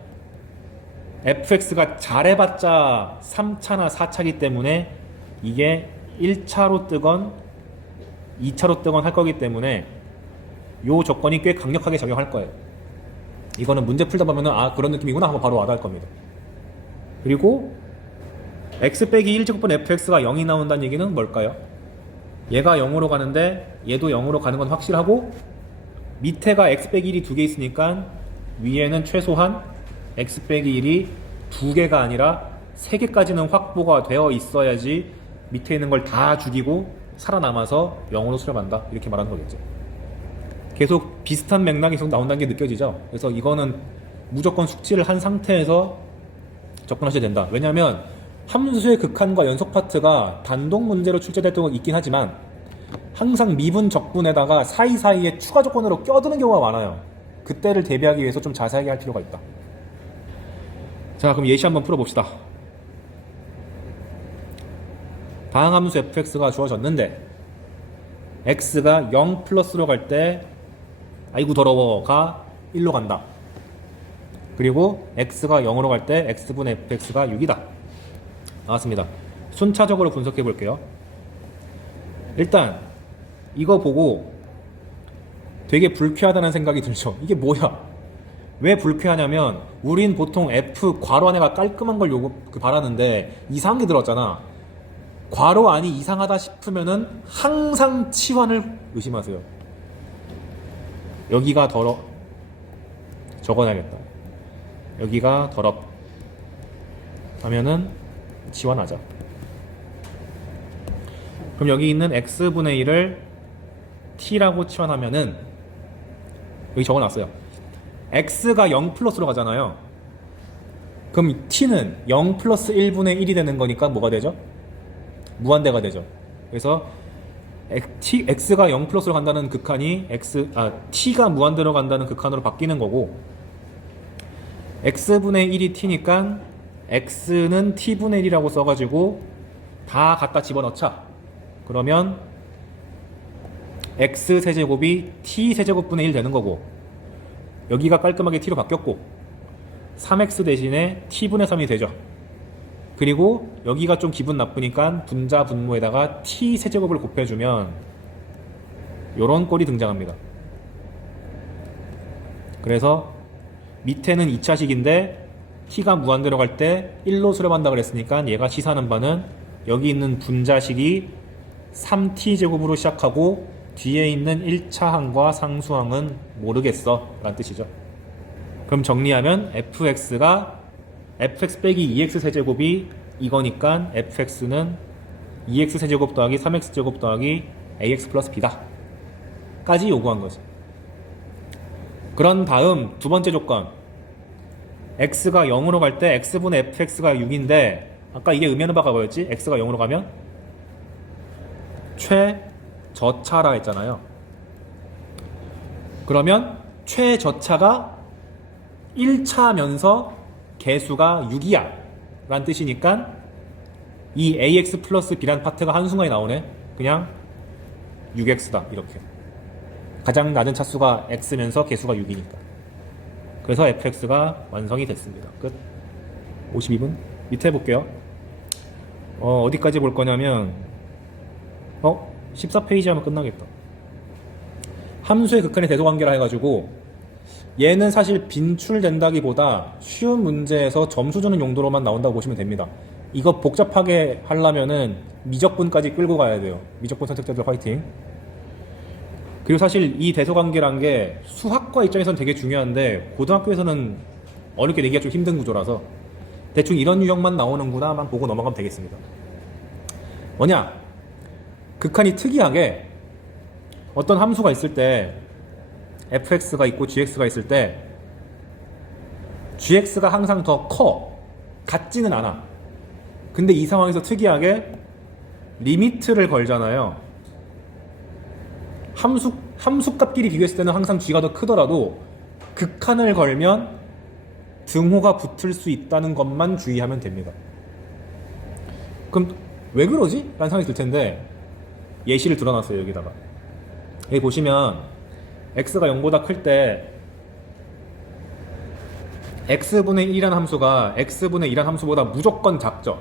fx가 잘해봤자 3차나 4차기 때문에 이게 1차로 뜨건 2차로 뜨건 할 거기 때문에 이 조건이 꽤 강력하게 적용할 거예요. 이거는 문제 풀다 보면은 아 그런 느낌이구나 하고 바로 와닿을 겁니다. 그리고 x 빼기 1제곱분 fx가 0이 나온다는 얘기는 뭘까요? 얘가 0으로 가는데 얘도 0으로 가는 건 확실하고 밑에가 x 빼기 1이 2개 있으니까 위에는 최소한 x 빼기 1이 2개가 아니라 3개까지는 확보가 되어 있어야지 밑에 있는 걸 다 죽이고 살아남아서 0으로 수렴한다. 이렇게 말하는 거겠죠. 계속 비슷한 맥락이 계속 나온다는 게 느껴지죠. 그래서 이거는 무조건 숙지를 한 상태에서 접근하셔야 된다. 왜냐하면 함수의 극한과 연속 파트가 단독 문제로 출제될 경우가 있긴 하지만 항상 미분 적분에다가 사이사이에 추가 조건으로 껴드는 경우가 많아요. 그때를 대비하기 위해서 좀 자세하게 할 필요가 있다. 자, 그럼 예시 한번 풀어봅시다. 다항함수 fx가 주어졌는데 x가 0 플러스로 갈 때 아이고 더러워가 1로 간다. 그리고 x가 0으로 갈 때 x분의 fx가 6이다. 나왔습니다. 순차적으로 분석해 볼게요. 일단 이거 보고 되게 불쾌하다는 생각이 들죠. 이게 뭐야? 왜 불쾌하냐면 우린 보통 F 괄호 안에가 깔끔한 걸 바라는데 이상한 게 들어왔잖아. 괄호 안이 이상하다 싶으면은 항상 치환을 의심하세요. 여기가 더러 적어놔야겠다. 여기가 더럽 하면은 치환하자. 그럼 여기 있는 x분의 1을 t라고 치환하면은 여기 적어놨어요. x가 0 플러스로 가잖아요. 그럼 t는 0 플러스 1분의 1이 되는 거니까 뭐가 되죠? 무한대가 되죠. 그래서 x가 0 플러스로 간다는 극한이 t가 무한대로 간다는 극한으로 바뀌는 거고, x분의 1이 t니까 x는 t분의 1이라고 써가지고 다 갖다 집어넣자. 그러면 x 세제곱이 t 세제곱분의 1 되는 거고, 여기가 깔끔하게 t로 바뀌었고 3x 대신에 t분의 3이 되죠. 그리고 여기가 좀 기분 나쁘니까 분자 분모에다가 t 세제곱을 곱해주면 요런 꼴이 등장합니다. 그래서 밑에는 2차식인데 t가 무한대로 갈 때 1로 수렴한다 그랬으니까 얘가 시사하는 바는 여기 있는 분자식이 3t 제곱으로 시작하고 뒤에 있는 1차항과 상수항은 모르겠어 라는 뜻이죠. 그럼 정리하면 fx가 fx 빼기 2x 세제곱이 이거니까 fx는 2x 세제곱 더하기 3x 제곱 더하기 ax 플러스 b다 까지 요구한 거죠. 그런 다음 두 번째 조건, x가 0으로 갈 때 x분의 fx가 6인데 아까 이게 의미하는 바가 뭐였지? x가 0으로 가면 최저차라 했잖아요. 그러면 최저차가 1차면서 개수가 6이야 라는 뜻이니까 이 ax 플러스 b란 파트가 한순간에 나오네. 그냥 6x다 이렇게. 가장 낮은 차수가 x면서 개수가 6이니까. 그래서 fx가 완성이 됐습니다. 끝. 52분. 밑에 볼게요. 어디까지 볼 거냐면 14페이지 하면 끝나겠다. 함수의 극한의 대소관계라 해가지고 얘는 사실 빈출된다기보다 쉬운 문제에서 점수 주는 용도로만 나온다고 보시면 됩니다. 이거 복잡하게 하려면은 미적분까지 끌고 가야 돼요. 미적분 선택자들 화이팅. 그리고 사실 이 대소관계란 게 수학과 입장에서는 되게 중요한데 고등학교에서는 어렵게 내기가 좀 힘든 구조라서 대충 이런 유형만 나오는구나만 보고 넘어가면 되겠습니다. 뭐냐? 극한이 특이하게 어떤 함수가 있을 때 fx가 있고 gx가 있을 때 gx가 항상 더 커. 같지는 않아. 근데 이 상황에서 특이하게 리미트를 걸잖아요. 함수값끼리 비교했을 때는 항상 g가 더 크더라도 극한을 걸면 등호가 붙을 수 있다는 것만 주의하면 됩니다. 그럼 왜 그러지? 라는 생각이 들 텐데 예시를 들어놨어요. 여기다가 여기 보시면 x가 0보다 클 때 x분의 1이라는 함수가 x분의 2라는 함수보다 무조건 작죠.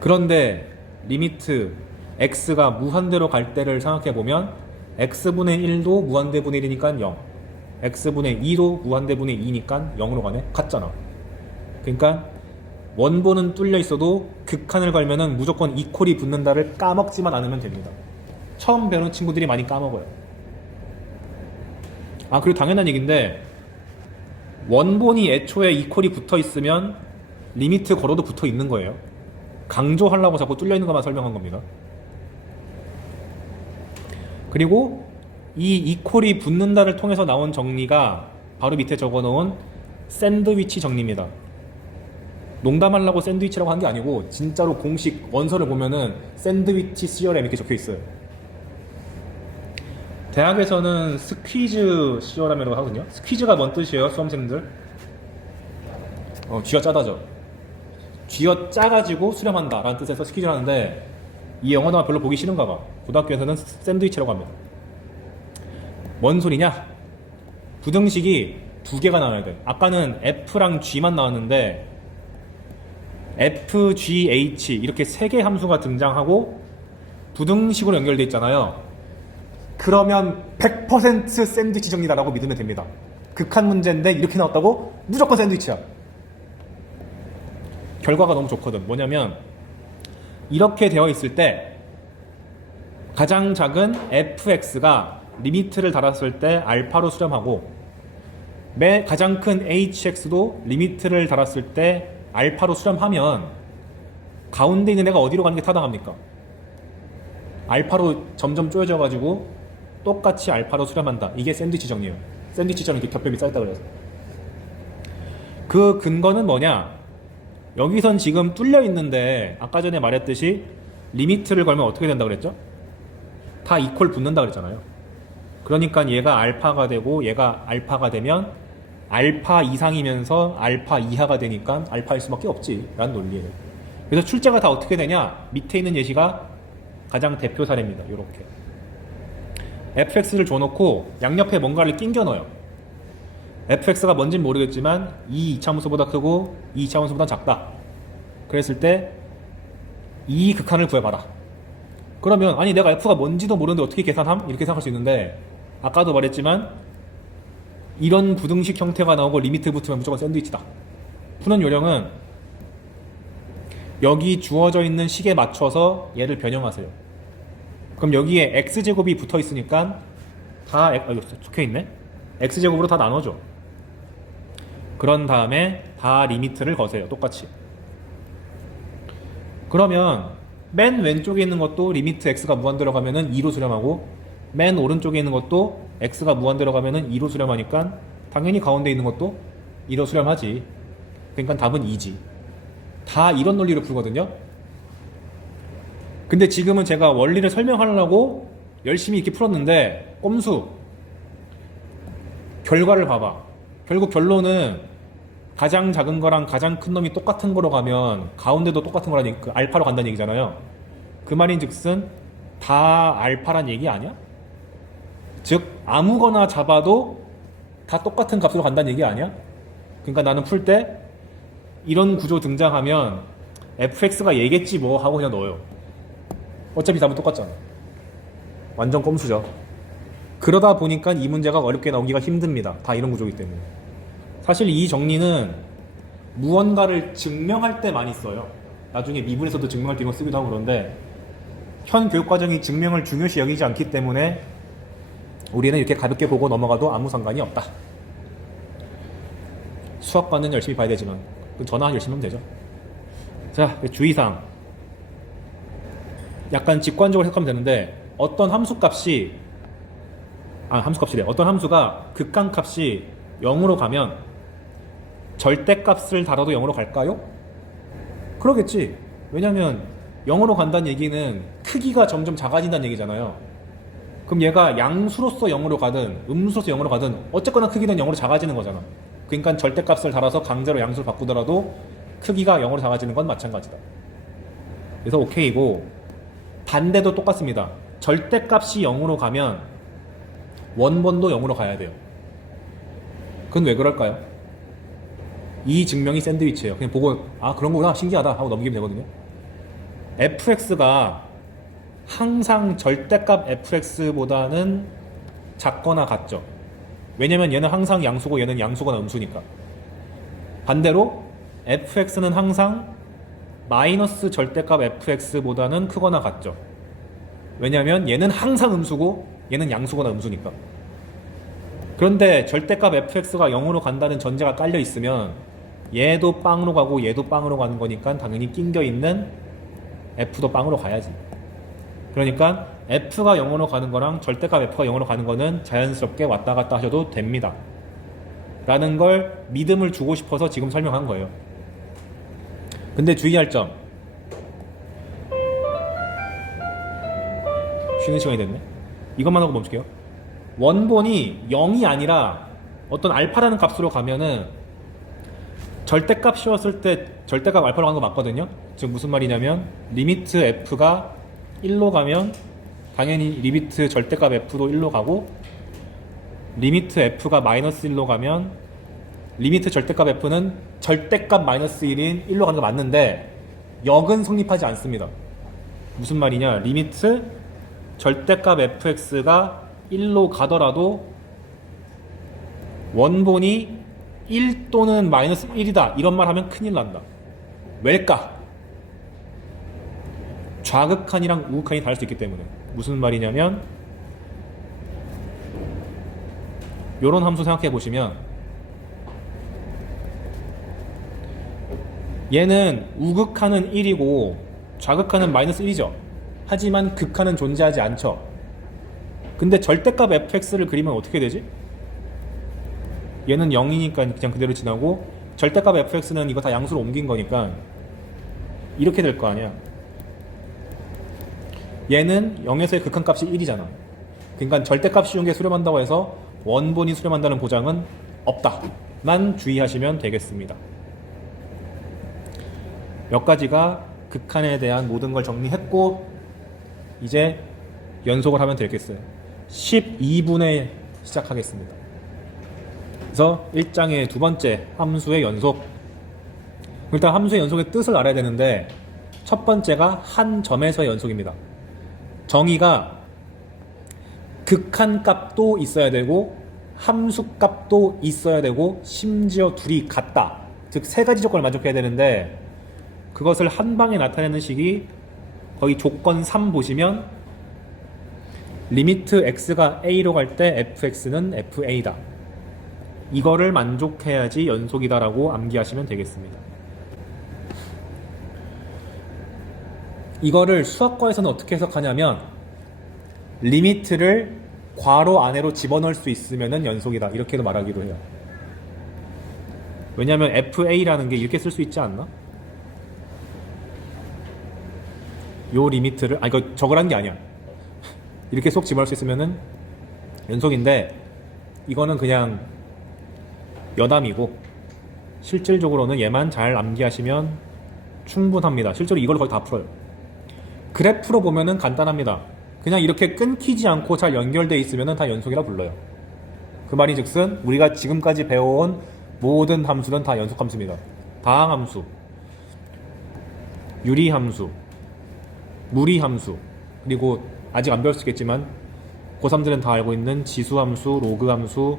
그런데 리미트 x가 무한대로 갈 때를 생각해보면 x분의 1도 무한대분의 1이니까 0, x분의 2도 무한대분의 2니까 0으로 가네. 같잖아. 그러니까 원본은 뚫려 있어도 극한을 걸면은 무조건 이퀄이 붙는다를 까먹지만 않으면 됩니다. 처음 배우는 친구들이 많이 까먹어요. 그리고 당연한 얘기인데 원본이 애초에 이퀄이 붙어 있으면 리미트 걸어도 붙어 있는 거예요. 강조하려고 자꾸 뚫려 있는 것만 설명한 겁니다. 그리고 이 이퀄이 붙는다를 통해서 나온 정리가 바로 밑에 적어놓은 샌드위치 정리입니다. 농담하려고 샌드위치라고 한 게 아니고 진짜로 공식 원서를 보면은 샌드위치 시어램 이렇게 적혀 있어요. 대학에서는 스퀴즈 시어램이라고 하거든요. 스퀴즈가 뭔 뜻이에요, 수험생들? 쥐어 짜다죠. 쥐어 짜가지고 수렴한다 라는 뜻에서 스퀴즈를 하는데 이 영어가 별로 보기 싫은가 봐. 고등학교에서는 샌드위치라고 합니다. 뭔 소리냐? 부등식이 두 개가 나와야 돼. 아까는 F랑 G만 나왔는데 F, G, H 이렇게 세 개 함수가 등장하고 부등식으로 연결돼 있잖아요. 그러면 100% 샌드위치 정리다라고 믿으면 됩니다. 극한 문제인데 이렇게 나왔다고 무조건 샌드위치야. 결과가 너무 좋거든. 뭐냐면 이렇게 되어 있을 때 가장 작은 fx가 리미트를 달았을 때 알파로 수렴하고 가장 큰 hx도 리미트를 달았을 때 알파로 수렴하면 가운데 있는 애가 어디로 가는 게 타당합니까? 알파로 점점 쪼여져 가지고 똑같이 알파로 수렴한다. 이게 샌드위치 정리예요. 샌드위치처럼 이렇게 겹겹이 쌓였다 그래서. 그 근거는 뭐냐? 여기선 지금 뚫려 있는데 아까 전에 말했듯이 리미트를 걸면 어떻게 된다 그랬죠? 다 이퀄 붙는다 그랬잖아요. 그러니까 얘가 알파가 되고 얘가 알파가 되면 알파 이상이면서 알파 이하가 되니까 알파일 수밖에 없지 라는 논리예요. 그래서 출제가 다 어떻게 되냐? 밑에 있는 예시가 가장 대표 사례입니다. 요렇게 fx를 줘놓고 양옆에 뭔가를 낑겨 넣어요. fx가 뭔진 모르겠지만 이 이차함수보다 크고 이 이차함수보다 작다. 그랬을 때 이 극한을 구해봐라. 그러면 아니 내가 f가 뭔지도 모르는데 어떻게 계산함? 이렇게 생각할 수 있는데 아까도 말했지만 이런 부등식 형태가 나오고 리미트 붙으면 무조건 샌드위치다. 푸는 요령은 여기 주어져 있는 식에 맞춰서 얘를 변형하세요. 그럼 여기에 x제곱이 붙어 있으니까 다 여기 적혀있네? x제곱으로 다 나눠줘. 그런 다음에 다 리미트를 거세요. 똑같이. 그러면 맨 왼쪽에 있는 것도 리미트 x가 무한대로 가면은 2로 수렴하고 맨 오른쪽에 있는 것도 x가 무한대로 가면은 2로 수렴하니까 당연히 가운데 있는 것도 2로 수렴하지. 그러니까 답은 2지. 다 이런 논리로 풀거든요. 근데 지금은 제가 원리를 설명하려고 열심히 이렇게 풀었는데 꼼수 결과를 봐봐. 결국 결론은 가장 작은 거랑 가장 큰 놈이 똑같은 거로 가면 가운데도 똑같은 거라니 그 알파로 간다는 얘기잖아요. 그 말인즉슨 다 알파란 얘기 아니야? 즉 아무거나 잡아도 다 똑같은 값으로 간다는 얘기 아니야? 그러니까 나는 풀 때 이런 구조 등장하면 fx가 얘겠지 뭐 하고 그냥 넣어요. 어차피 답은 똑같잖아. 완전 꼼수죠. 그러다 보니까 이 문제가 어렵게 나오기가 힘듭니다. 다 이런 구조이기 때문에. 사실 이 정리는 무언가를 증명할 때 많이 써요. 나중에 미분에서도 증명할 때 이거 쓰기도 하고 그런데 현 교육과정이 증명을 중요시 여기지 않기 때문에 우리는 이렇게 가볍게 보고 넘어가도 아무 상관이 없다. 수학과는 열심히 봐야 되지만 전화 열심히 하면 되죠. 자, 주의사항. 약간 직관적으로 해석하면 되는데 어떤 함수값이 어떤 함수가 극한값이 0으로 가면 절대값을 달아도 0으로 갈까요? 그러겠지. 왜냐면 0으로 간다는 얘기는 크기가 점점 작아진다는 얘기잖아요. 그럼 얘가 양수로서 0으로 가든 음수로서 0으로 가든 어쨌거나 크기는 0으로 작아지는 거잖아. 그러니까 절대값을 달아서 강제로 양수를 바꾸더라도 크기가 0으로 작아지는 건 마찬가지다. 그래서 오케이고 반대도 똑같습니다. 절대값이 0으로 가면 원본도 0으로 가야 돼요. 그건 왜 그럴까요? 이 증명이 샌드위치예요. 그냥 보고 아 그런 거구나 신기하다 하고 넘기면 되거든요. fx가 항상 절대값 fx보다는 작거나 같죠. 왜냐면 얘는 항상 양수고 얘는 양수거나 음수니까. 반대로 fx는 항상 마이너스 절대값 fx보다는 크거나 같죠. 왜냐면 얘는 항상 음수고 얘는 양수거나 음수니까. 그런데 절대값 fx가 0으로 간다는 전제가 깔려 있으면 얘도 빵으로 가고 얘도 빵으로 가는 거니까 당연히 낑겨 있는 f도 빵으로 가야지. 그러니까 f가 0으로 가는 거랑 절대값 f가 0으로 가는 거는 자연스럽게 왔다 갔다 하셔도 됩니다. 라는 걸 믿음을 주고 싶어서 지금 설명한 거예요. 근데 주의할 점. 쉬는 시간이 됐네. 이것만 하고 멈출게요. 원본이 0이 아니라 어떤 알파라는 값으로 가면은 절대값 씌웠을 때 절대값 알파로 가는 거 맞거든요. 즉 무슨 말이냐면 리미트 f가 1로 가면 당연히 리미트 절대값 f도 1로 가고 리미트 f가 마이너스 1로 가면 리미트 절대값 f는 절대값 마이너스 1인 1로 가는 거 맞는데 역은 성립하지 않습니다. 무슨 말이냐? 리미트 절대값 fx가 1로 가더라도 원본이 1 또는 마이너스 1이다 이런 말 하면 큰일 난다. 왜일까? 좌극한이랑 우극한이 다를 수 있기 때문에. 무슨 말이냐면 요런 함수 생각해 보시면 얘는 우극한은 1이고 좌극한은 마이너스 1이죠. 하지만 극한은 존재하지 않죠. 근데 절대값 fx를 그리면 어떻게 되지? 얘는 0이니까 그냥 그대로 지나고 절대값 fx는 이거 다 양수로 옮긴 거니까 이렇게 될 거 아니야. 얘는 0에서의 극한값이 1이잖아. 그러니까 절대값 쉬운 게 수렴한다고 해서 원본이 수렴한다는 보장은 없다만 주의하시면 되겠습니다. 몇 가지가 극한에 대한 모든 걸 정리했고 이제 연속을 하면 되겠어요. 12분에 시작하겠습니다. 그래서 1장의 두 번째 함수의 연속. 일단 함수의 연속의 뜻을 알아야 되는데 첫 번째가 한 점에서의 연속입니다. 정의가 극한값도 있어야 되고 함수값도 있어야 되고 심지어 둘이 같다. 즉 세 가지 조건을 만족해야 되는데 그것을 한 방에 나타내는 식이 거기 조건 3 보시면 리미트 x가 a로 갈 때 fx는 fa다. 이거를 만족해야지 연속이다라고 암기하시면 되겠습니다. 이거를 수학과에서는 어떻게 해석하냐면 리미트를 괄호 안으로 집어넣을 수 있으면 연속이다 이렇게도 말하기도 해요. 왜냐하면 fa라는 게 이렇게 쓸 수 있지 않나? 요 리미트를 이거 적으라는 게 아니야. 이렇게 쏙 집어넣을 수 있으면 연속인데 이거는 그냥 여담이고 실질적으로는 얘만 잘 암기하시면 충분합니다. 실제로 이걸 거의 다 풀어요. 그래프로 보면은 간단합니다. 그냥 이렇게 끊기지 않고 잘 연결되어 있으면 다 연속이라 불러요. 그 말이 즉슨 우리가 지금까지 배워온 모든 함수는 다 연속함수입니다. 다항함수, 유리함수, 무리함수, 그리고 아직 안 배울 수 있겠지만 고3들은 다 알고 있는 지수함수, 로그함수,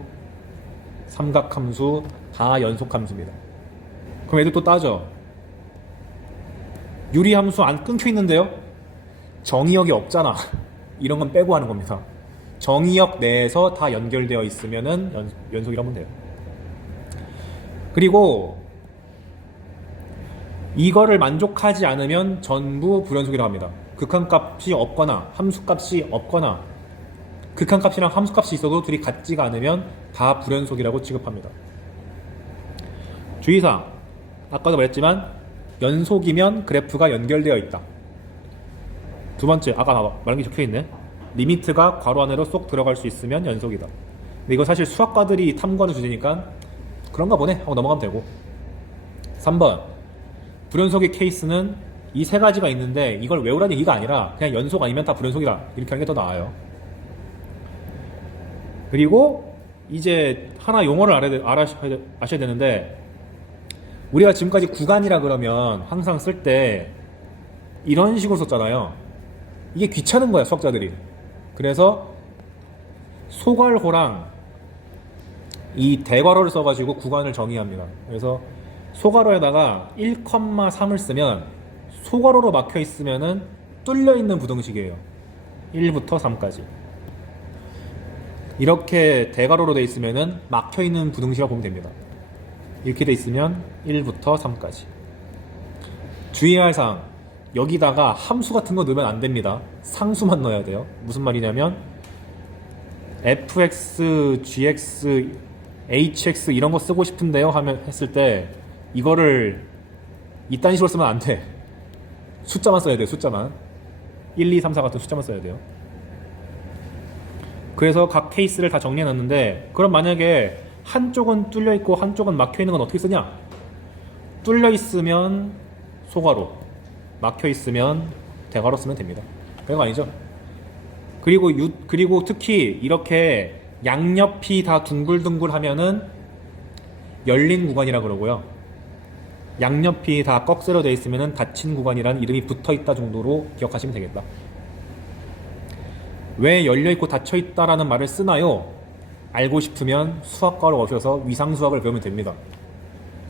삼각함수 다 연속함수입니다. 그럼 얘들 또 따져. 유리함수 안 끊겨 있는데요? 정의역이 없잖아. 이런 건 빼고 하는 겁니다. 정의역 내에서 다 연결되어 있으면은 연속이라고 하면 돼요. 그리고 이거를 만족하지 않으면 전부 불연속이라고 합니다. 극한값이 없거나 함수값이 없거나 극한값이랑 함수값이 있어도 둘이 같지가 않으면 다 불연속이라고 취급합니다. 주의사항, 아까도 말했지만 연속이면 그래프가 연결되어 있다. 두 번째, 아까 말한 게 적혀있네. 리미트가 괄호 안으로 쏙 들어갈 수 있으면 연속이다. 근데 이거 사실 수학과들이 탐구하는 주제니까 그런가 보네 하고 넘어가면 되고. 3번, 불연속의 케이스는 이 세 가지가 있는데 이걸 외우라는 얘기가 아니라 그냥 연속 아니면 다 불연속이다 이렇게 하는 게 더 나아요. 그리고 이제 하나 용어를 아셔야 되는데 우리가 지금까지 구간이라 그러면 항상 쓸 때 이런 식으로 썼잖아요. 이게 귀찮은 거야 수학자들이. 그래서 소괄호랑 이 대괄호를 써가지고 구간을 정의합니다. 그래서 소괄호에다가 1,3을 쓰면 소괄호로 막혀 있으면은 뚫려 있는 부등식이에요. 1부터 3까지. 이렇게 대괄호로 돼 있으면은 막혀 있는 부등식이라고 보면 됩니다. 이렇게 돼 있으면 1부터 3까지. 주의해야 할 사항, 여기다가 함수 같은 거 넣으면 안 됩니다. 상수만 넣어야 돼요. 무슨 말이냐면 fx, gx, hx 이런 거 쓰고 싶은데요 했을 때 이거를 이딴 식으로 쓰면 안 돼. 숫자만 써야 돼요. 숫자만. 1, 2, 3, 4 같은 숫자만 써야 돼요. 그래서 각 케이스를 다 정리해 놨는데 그럼 만약에 한쪽은 뚫려 있고 한쪽은 막혀 있는 건 어떻게 쓰냐? 뚫려 있으면 소괄호, 막혀 있으면 대괄호 쓰면 됩니다. 그거 아니죠? 그리고 특히 이렇게 양옆이 다 둥글둥글 하면은 열린 구간이라 그러고요. 양옆이 다 꺽쇠로 되어 있으면은 닫힌 구간이라는 이름이 붙어 있다 정도로 기억하시면 되겠다. 왜 열려 있고 닫혀 있다라는 말을 쓰나요? 알고 싶으면 수학과로 오셔서 위상수학을 배우면 됩니다.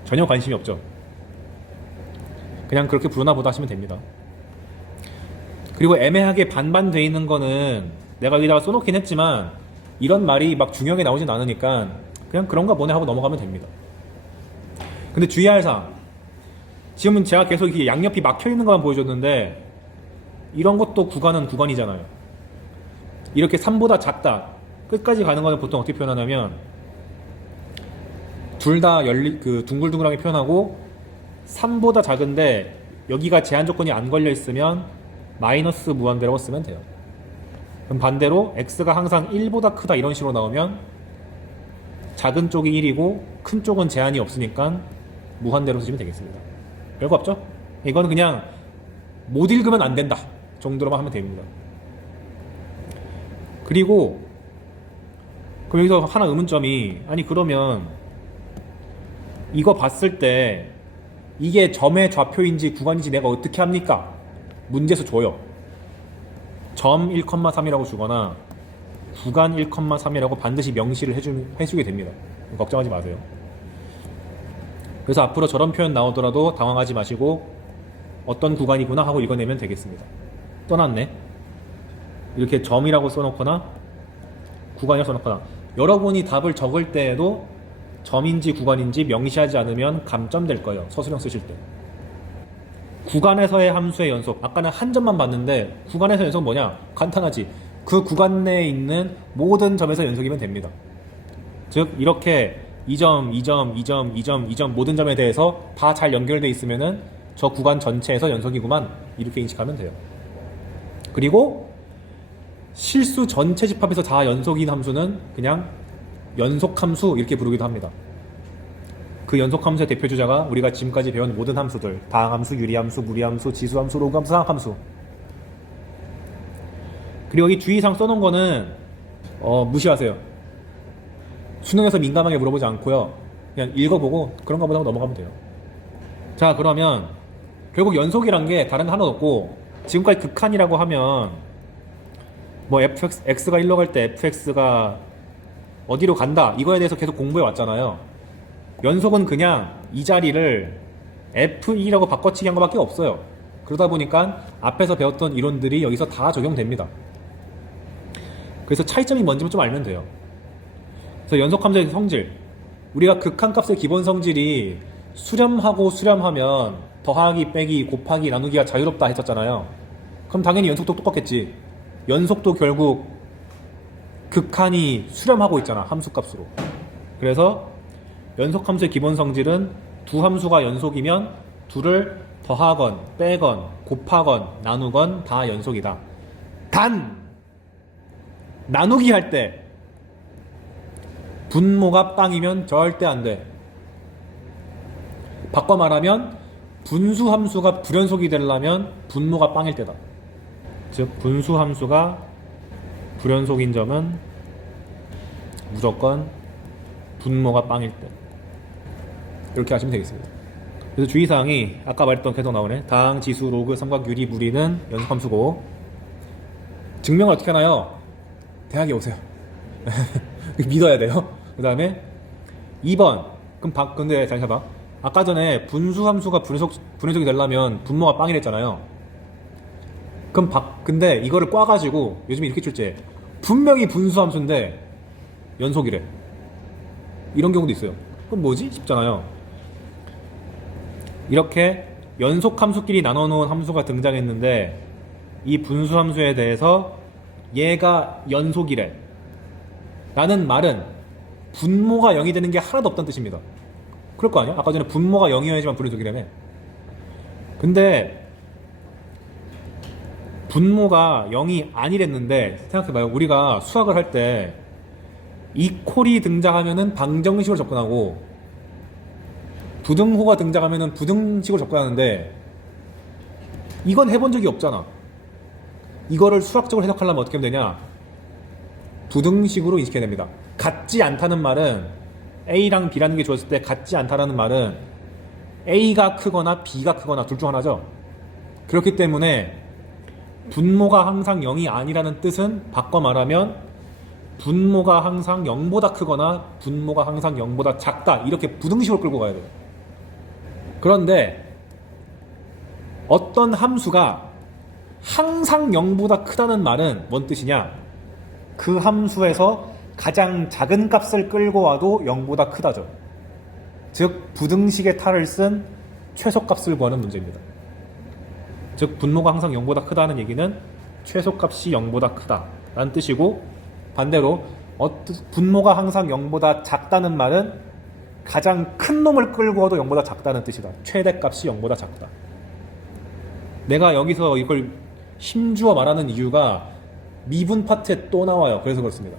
전혀 관심이 없죠. 그냥 그렇게 부르나 보다 하시면 됩니다. 그리고 애매하게 반반 돼 있는 거는 내가 여기다가 써놓긴 했지만 이런 말이 막 중요하게 나오진 않으니까 그냥 그런가 보네 하고 넘어가면 됩니다. 근데 주의할 사항, 지금은 제가 계속 이렇게 양옆이 막혀 있는 것만 보여줬는데 이런 것도 구간은 구간이잖아요. 이렇게 3보다 작다 끝까지 가는 거는 보통 어떻게 표현하냐면 둘 다 둥글둥글하게 표현하고 3보다 작은데 여기가 제한 조건이 안 걸려 있으면 마이너스 무한대라고 쓰면 돼요. 그럼 반대로 x가 항상 1보다 크다 이런 식으로 나오면 작은 쪽이 1이고 큰 쪽은 제한이 없으니까 무한대로 쓰시면 되겠습니다. 별거 없죠? 이거는 그냥 못 읽으면 안 된다 정도로만 하면 됩니다. 그리고 그럼 여기서 하나 의문점이, 아니 그러면 이거 봤을 때 이게 점의 좌표인지 구간인지 내가 어떻게 합니까? 문제에서 줘요. 점 1,3이라고 주거나 구간 1,3이라고 반드시 명시를 해주게 됩니다. 걱정하지 마세요. 그래서 앞으로 저런 표현 나오더라도 당황하지 마시고 어떤 구간이구나 하고 읽어내면 되겠습니다. 떠났네. 이렇게 점이라고 써놓거나 구간이라고 써놓거나, 여러분이 답을 적을 때에도 점인지 구간인지 명시하지 않으면 감점될 거예요. 서술형 쓰실 때. 구간에서의 함수의 연속, 아까는 한 점만 봤는데 구간에서 연속은 뭐냐? 간단하지. 그 구간 내에 있는 모든 점에서 연속이면 됩니다. 즉 이렇게 2점, 2점, 2점, 2점, 2점 모든 점에 대해서 다 잘 연결되어 있으면은 저 구간 전체에서 연속이구만 이렇게 인식하면 돼요. 그리고 실수 전체 집합에서 다 연속인 함수는 그냥 연속함수 이렇게 부르기도 합니다. 그 연속함수의 대표주자가 우리가 지금까지 배운 모든 함수들, 다항함수, 유리함수, 무리함수, 지수함수, 로그함수, 상학함수. 그리고 여기 주의사항 써놓은 거는 무시하세요. 수능에서 민감하게 물어보지 않고요. 그냥 읽어보고 그런가 보다 하고 넘어가면 돼요. 자, 그러면 결국 연속이란 게 다른 거 하나도 없고, 지금까지 극한이라고 하면 뭐 x가 1로 갈 때 fx가 어디로 간다 이거에 대해서 계속 공부해 왔잖아요. 연속은 그냥 이 자리를 f2라고 바꿔치기 한 것밖에 없어요. 그러다 보니까 앞에서 배웠던 이론들이 여기서 다 적용됩니다. 그래서 차이점이 뭔지 좀 알면 돼요. 그래서 연속함수의 성질, 우리가 극한값의 기본 성질이 수렴하고 수렴하면 더하기, 빼기, 곱하기, 나누기가 자유롭다 했었잖아요. 그럼 당연히 연속도 똑같겠지. 연속도 결국 극한이 수렴하고 있잖아, 함수값으로. 그래서 연속함수의 기본 성질은 두 함수가 연속이면 둘을 더하건 빼건 곱하건 나누건 다 연속이다. 단 나누기 할 때 분모가 빵이면 절대 안 돼. 바꿔 말하면 분수함수가 불연속이 되려면 분모가 빵일 때다. 즉 분수함수가 불연속인 점은 무조건 분모가 빵일 때. 이렇게 하시면 되겠습니다. 그래서 주의사항이 아까 말했던 계속 나오네. 다항, 지수, 로그, 삼각, 유리, 무리는 연속함수고, 증명을 어떻게 하나요? 대학에 오세요. 믿어야 돼요. 그 다음에 2번. 그럼 근데 잘 해봐. 아까 전에 분수함수가 불연속이 되려면 분모가 빵이랬잖아요. 그럼 근데 이거를 꽈가지고 요즘에 이렇게 출제해. 분명히 분수함수인데 연속이래. 이런 경우도 있어요. 그럼 뭐지? 싶잖아요. 이렇게 연속함수끼리 나눠놓은 함수가 등장했는데 이 분수함수에 대해서 얘가 연속이래 라는 말은 분모가 0이 되는 게 하나도 없다는 뜻입니다. 그럴 거 아니야? 아까 전에 분모가 0이어야지만 불연속이라며. 근데 분모가 0이 아니랬는데, 생각해봐요. 우리가 수학을 할 때 이콜이 등장하면은 방정식으로 접근하고 부등호가 등장하면은 부등식으로 접근하는데 이건 해본 적이 없잖아. 이거를 수학적으로 해석하려면 어떻게 하면 되냐? 부등식으로 인식해야 됩니다. 같지 않다는 말은 A랑 B라는 게 주어졌을 때 같지 않다라는 말은 A가 크거나 B가 크거나 둘 중 하나죠. 그렇기 때문에 분모가 항상 0이 아니라는 뜻은 바꿔 말하면 분모가 항상 0보다 크거나 분모가 항상 0보다 작다, 이렇게 부등식으로 끌고 가야 돼요. 그런데 어떤 함수가 항상 0보다 크다는 말은 뭔 뜻이냐? 그 함수에서 가장 작은 값을 끌고 와도 0보다 크다죠. 즉 부등식의 탈을 쓴 최소값을 구하는 문제입니다. 즉 분모가 항상 0보다 크다는 얘기는 최소값이 0보다 크다 라는 뜻이고, 반대로 분모가 항상 0보다 작다는 말은 가장 큰 놈을 끌고 와도 0보다 작다는 뜻이다. 최대값이 0보다 작다. 내가 여기서 이걸 힘주어 말하는 이유가 미분 파트에 또 나와요. 그래서 그렇습니다.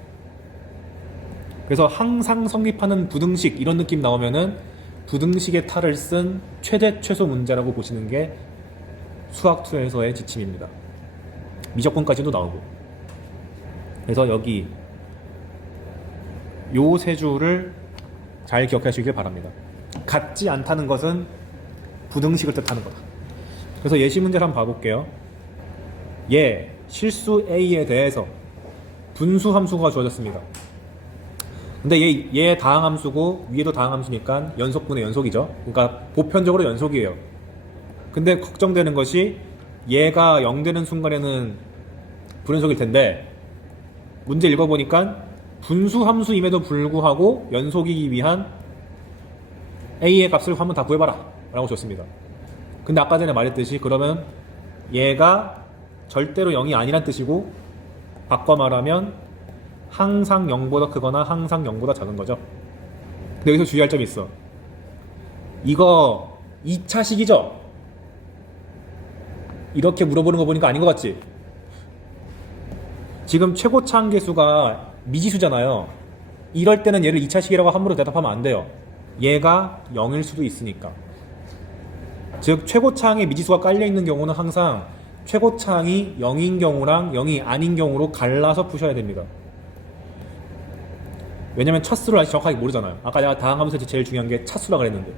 그래서 항상 성립하는 부등식 이런 느낌 나오면은 부등식의 탈을 쓴 최대 최소 문제라고 보시는 게 수학2에서의 지침입니다. 미적분까지도 나오고. 그래서 여기 요 세 줄을 잘 기억하시길 바랍니다. 같지 않다는 것은 부등식을 뜻하는 거다. 그래서 예시 문제를 한번 봐볼게요. 실수 A에 대해서 분수 함수가 주어졌습니다. 근데 얘 다항함수고 위에도 다항함수니까 연속분의 연속이죠. 그러니까 보편적으로 연속이에요. 근데 걱정되는 것이 얘가 0 되는 순간에는 불연속일 텐데, 문제 읽어보니까 분수 함수임에도 불구하고 연속이기 위한 A의 값을 한번 다 구해봐라 라고 줬습니다. 근데 아까 전에 말했듯이 그러면 얘가 절대로 0이 아니란 뜻이고, 바꿔 말하면 항상 0보다 크거나 항상 0보다 작은 거죠. 근데 여기서 주의할 점이 있어. 이거 2차식이죠? 이렇게 물어보는 거 보니까 아닌 것 같지? 지금 최고차 한계수가 미지수잖아요. 이럴 때는 얘를 2차식이라고 함부로 대답하면 안 돼요. 얘가 0일 수도 있으니까. 즉 최고차항에 미지수가 깔려있는 경우는 항상 최고차항이 0인 경우랑 0이 아닌 경우로 갈라서 푸셔야 됩니다. 왜냐면 차수를 아직 정확하게 모르잖아요. 아까 내가 다항함수에서 제일 중요한 게 차수라 그랬는데.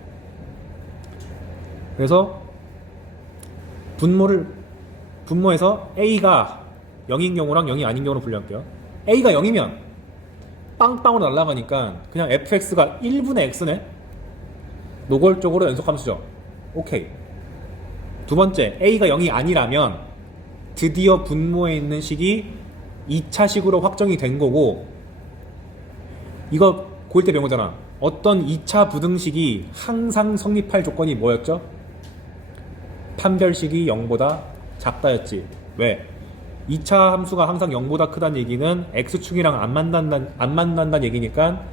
그래서 분모에서 A가 0인 경우랑 0이 아닌 경우로 분류할게요. A가 0이면 빵빵으로 날아가니까 그냥 fx가 1분의 x네? 노골적으로 연속함수죠. 오케이. 두 번째, A가 0이 아니라면 드디어 분모에 있는 식이 2차식으로 확정이 된 거고, 이거 고1 때 배운 거잖아. 어떤 2차 부등식이 항상 성립할 조건이 뭐였죠? 판별식이 0보다 작다였지. 왜? 2차 함수가 항상 0보다 크다는 얘기는 x축이랑 안 만난다는 얘기니까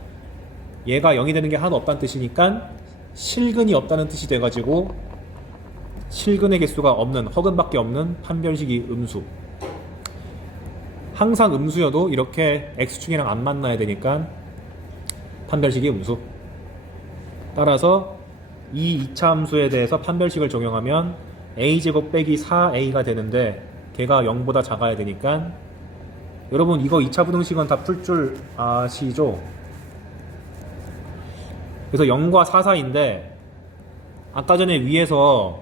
얘가 0이 되는 게 하나도 없다는 뜻이니까 실근이 없다는 뜻이 돼가지고 실근의 개수가 없는, 허근밖에 없는 판별식이 음수. 항상 음수여도 이렇게 x축이랑 안 만나야 되니까 판별식이 음수. 따라서 이 2차 함수에 대해서 판별식을 적용하면 a제곱 빼기 4a가 되는데 걔가 0보다 작아야 되니까, 여러분 이거 2차 부등식은 다 풀 줄 아시죠? 그래서 0과 4 사이인데 아까 전에 위에서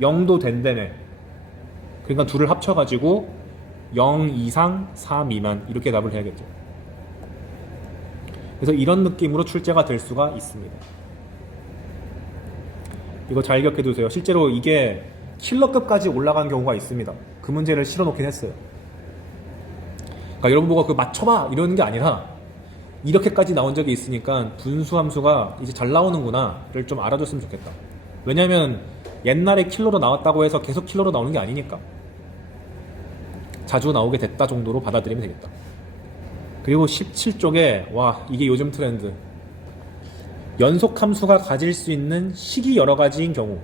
0도 된다네. 그러니까 둘을 합쳐가지고 0 이상 4 미만 이렇게 답을 해야겠죠. 그래서 이런 느낌으로 출제가 될 수가 있습니다. 이거 잘 기억해 두세요. 실제로 이게 킬러급까지 올라간 경우가 있습니다. 그 문제를 실어놓긴 했어요. 그러니까 여러분 보고 그 맞춰봐 이러는 게 아니라 이렇게까지 나온 적이 있으니까 분수함수가 이제 잘 나오는구나를 좀 알아줬으면 좋겠다. 왜냐면 옛날에 킬러로 나왔다고 해서 계속 킬러로 나오는 게 아니니까 자주 나오게 됐다 정도로 받아들이면 되겠다. 그리고 17쪽에 와 이게 요즘 트렌드, 연속함수가 가질 수 있는 식이 여러 가지인 경우.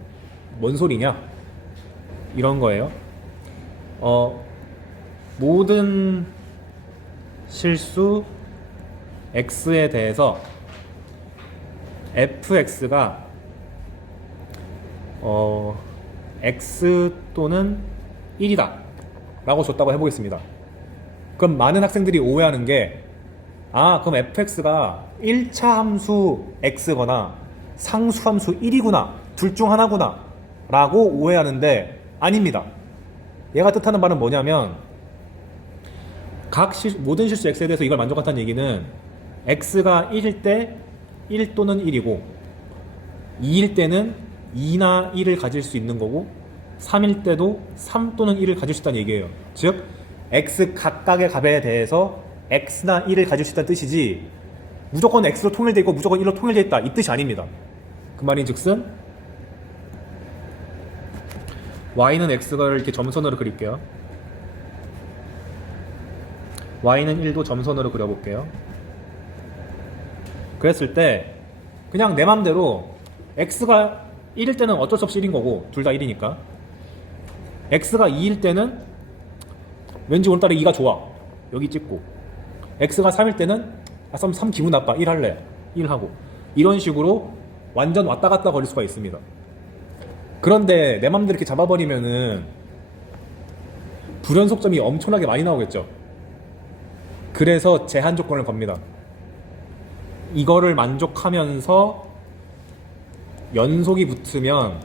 뭔 소리냐? 이런 거예요. 모든 실수 x에 대해서 fx가 x 또는 1이다 라고 줬다고 해보겠습니다. 그럼 많은 학생들이 오해하는 게, 그럼 fx가 1차 함수 x거나 상수함수 1이구나, 둘 중 하나구나 라고 오해하는데 아닙니다. 얘가 뜻하는 바는 뭐냐면 모든 실수 x에 대해서 이걸 만족한다는 얘기는 x가 1일 때 1 또는 1이고 2일 때는 2나 1을 가질 수 있는 거고 3일 때도 3 또는 1을 가질 수 있다는 얘기예요. 즉 x 각각의 값에 대해서 x나 1을 가질 수 있다는 뜻이지 무조건 x로 통일되어 있고 무조건 1로 통일되어 있다 이 뜻이 아닙니다. 그 말인 즉슨 y는 x를 이렇게 점선으로 그릴게요. y는 1도 점선으로 그려볼게요. 그랬을 때 그냥 내 맘대로 x가 1일 때는 어쩔 수 없이 1인 거고 둘 다 1이니까 x가 2일 때는 왠지 오늘따라 2가 좋아 여기 찍고 x가 3일 때는 3 기분 나빠 1 할래 1 하고 이런 식으로 완전 왔다 갔다 거릴 수가 있습니다. 그런데 내 맘대로 이렇게 잡아버리면은 불연속점이 엄청나게 많이 나오겠죠. 그래서 제한 조건을 겁니다. 이거를 만족하면서 연속이 붙으면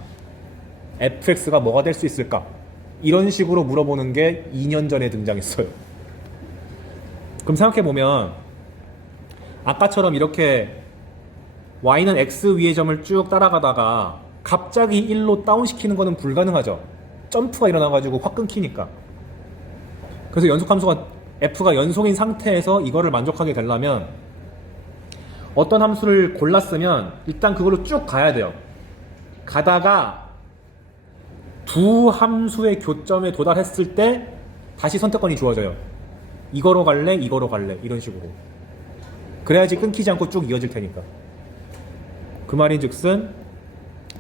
fx가 뭐가 될 수 있을까? 이런 식으로 물어보는 게 2년 전에 등장했어요. 그럼 생각해보면 아까처럼 이렇게 y는 x 위의 점을 쭉 따라가다가 갑자기 1로 다운시키는 거는 불가능하죠. 점프가 일어나가지고 확 끊기니까. 그래서 연속함수가 f가 연속인 상태에서 이거를 만족하게 되려면 어떤 함수를 골랐으면 일단 그걸로 쭉 가야 돼요. 가다가 두 함수의 교점에 도달했을 때 다시 선택권이 주어져요. 이거로 갈래? 이거로 갈래? 이런 식으로. 그래야지 끊기지 않고 쭉 이어질 테니까. 그 말인 즉슨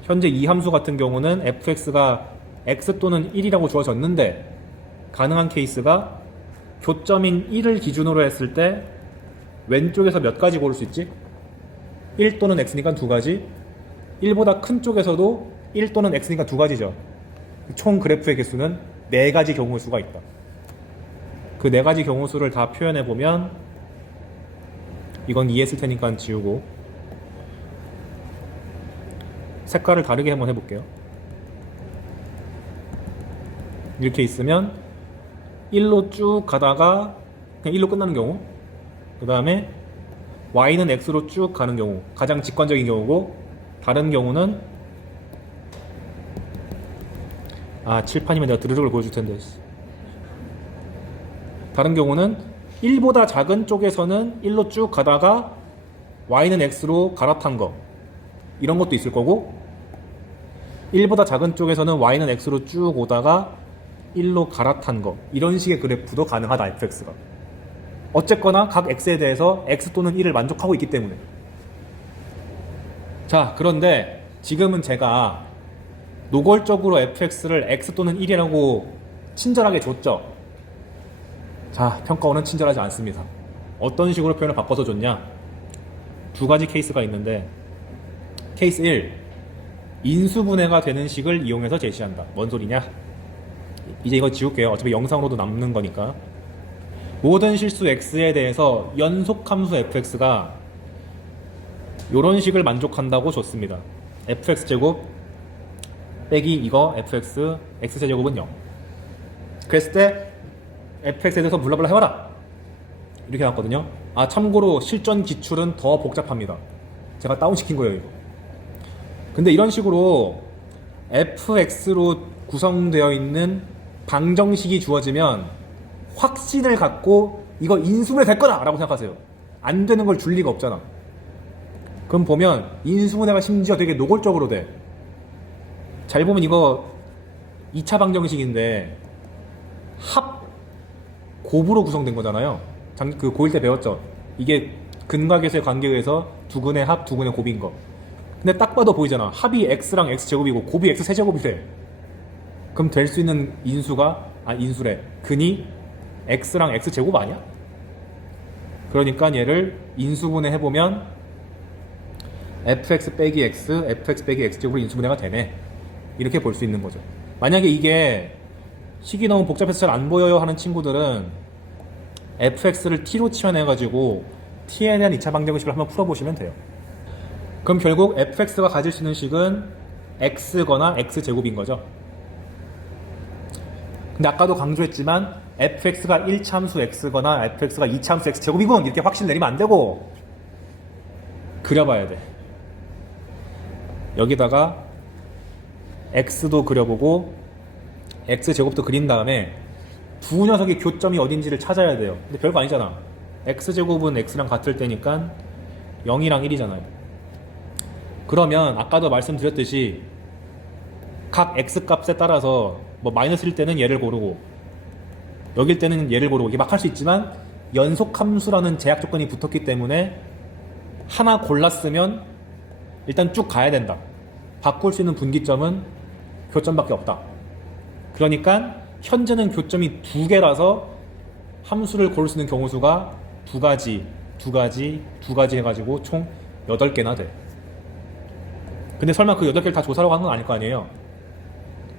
현재 이 함수 같은 경우는 fx가 x 또는 1이라고 주어졌는데 가능한 케이스가 교점인 1을 기준으로 했을 때 왼쪽에서 몇 가지 고를 수 있지? 1 또는 x니까 두 가지 1보다 큰 쪽에서도 1 또는 x니까 두 가지죠. 총 그래프의 개수는 네 가지 경우 수가 있다. 그 네 가지 경우 수를 다 표현해 보면 이건 이해했을 테니까 지우고 색깔을 다르게 한번 해볼게요. 이렇게 있으면 1로 쭉 가다가 그냥 1로 끝나는 경우, 그 다음에 y는 x로 쭉 가는 경우, 가장 직관적인 경우고, 다른 경우는 칠판이면 내가 드르륵을 보여줄 텐데, 다른 경우는 1보다 작은 쪽에서는 1로 쭉 가다가 y는 x로 갈아탄 거, 이런 것도 있을 거고, 1보다 작은 쪽에서는 y는 x로 쭉 오다가 1로 갈아탄 거, 이런 식의 그래프도 가능하다 fx가. 어쨌거나 각 x에 대해서 x 또는 1을 만족하고 있기 때문에. 자, 그런데 지금은 제가 노골적으로 fx를 x 또는 1이라고 친절하게 줬죠. 자, 평가원은 친절하지 않습니다. 어떤 식으로 표현을 바꿔서 줬냐? 두 가지 케이스가 있는데, 케이스 1, 인수분해가 되는 식을 이용해서 제시한다. 뭔 소리냐? 이제 이거 지울게요. 어차피 영상으로도 남는 거니까. 모든 실수 x에 대해서 연속함수 fx가 이런 식을 만족한다고 줬습니다. fx제곱 빼기 이거 fx x제곱은 0. 그랬을 때 fx에 대해서 블라블라 해봐라 이렇게 나왔거든요. 참고로 실전 기출은 더 복잡합니다. 제가 다운시킨 거예요 이거. 근데 이런 식으로 fx로 구성되어 있는 방정식이 주어지면 확신을 갖고 이거 인수분해 될 거다 라고 생각하세요. 안 되는 걸 줄 리가 없잖아. 그럼 보면 인수분해가 심지어 되게 노골적으로 돼. 잘 보면 이거 2차 방정식인데 합 곱으로 구성된 거잖아요. 그 고1 때 배웠죠. 이게 근과계수의 관계에 의해서 두근의 합, 두근의 곱인 거. 근데 딱 봐도 보이잖아. 합이 x랑 x제곱이고 곱이 x 세제곱이 돼. 그럼 될 수 있는 인수가 인수래. 근이 x랑 x제곱 아니야? 그러니까 얘를 인수분해 해보면 fx 빼기 x, fx 빼기 x제곱으로 인수분해가 되네. 이렇게 볼 수 있는 거죠. 만약에 이게 식이 너무 복잡해서 잘 안 보여요 하는 친구들은 fx를 t로 치환해가지고 t에 대한 2차 방정식을 한번 풀어보시면 돼요. 그럼 결국 fx가 가질 수 있는 식은 x거나 x제곱인 거죠. 근데 아까도 강조했지만 fx가 1참수 x거나 fx가 2참수 x 제곱이군 이렇게 확신 내리면 안 되고 그려봐야 돼. 여기다가 x도 그려보고 x제곱도 그린 다음에 두 녀석의 교점이 어딘지를 찾아야 돼요. 근데 별거 아니잖아. x제곱은 x랑 같을 때니까 0이랑 1이잖아요. 그러면 아까도 말씀드렸듯이 각 x값에 따라서 뭐 마이너스일 때는 얘를 고르고 여길 때는 얘를 고르고 이게 막 할 수 있지만 연속함수라는 제약 조건이 붙었기 때문에 하나 골랐으면 일단 쭉 가야 된다. 바꿀 수 있는 분기점은 교점밖에 없다. 그러니까 현재는 교점이 두 개라서 함수를 고를 수 있는 경우 수가 두 가지 해가지고 총 8개나 돼. 근데 설마 그 8개를 다 조사하고 한 건 아닐 거 아니에요.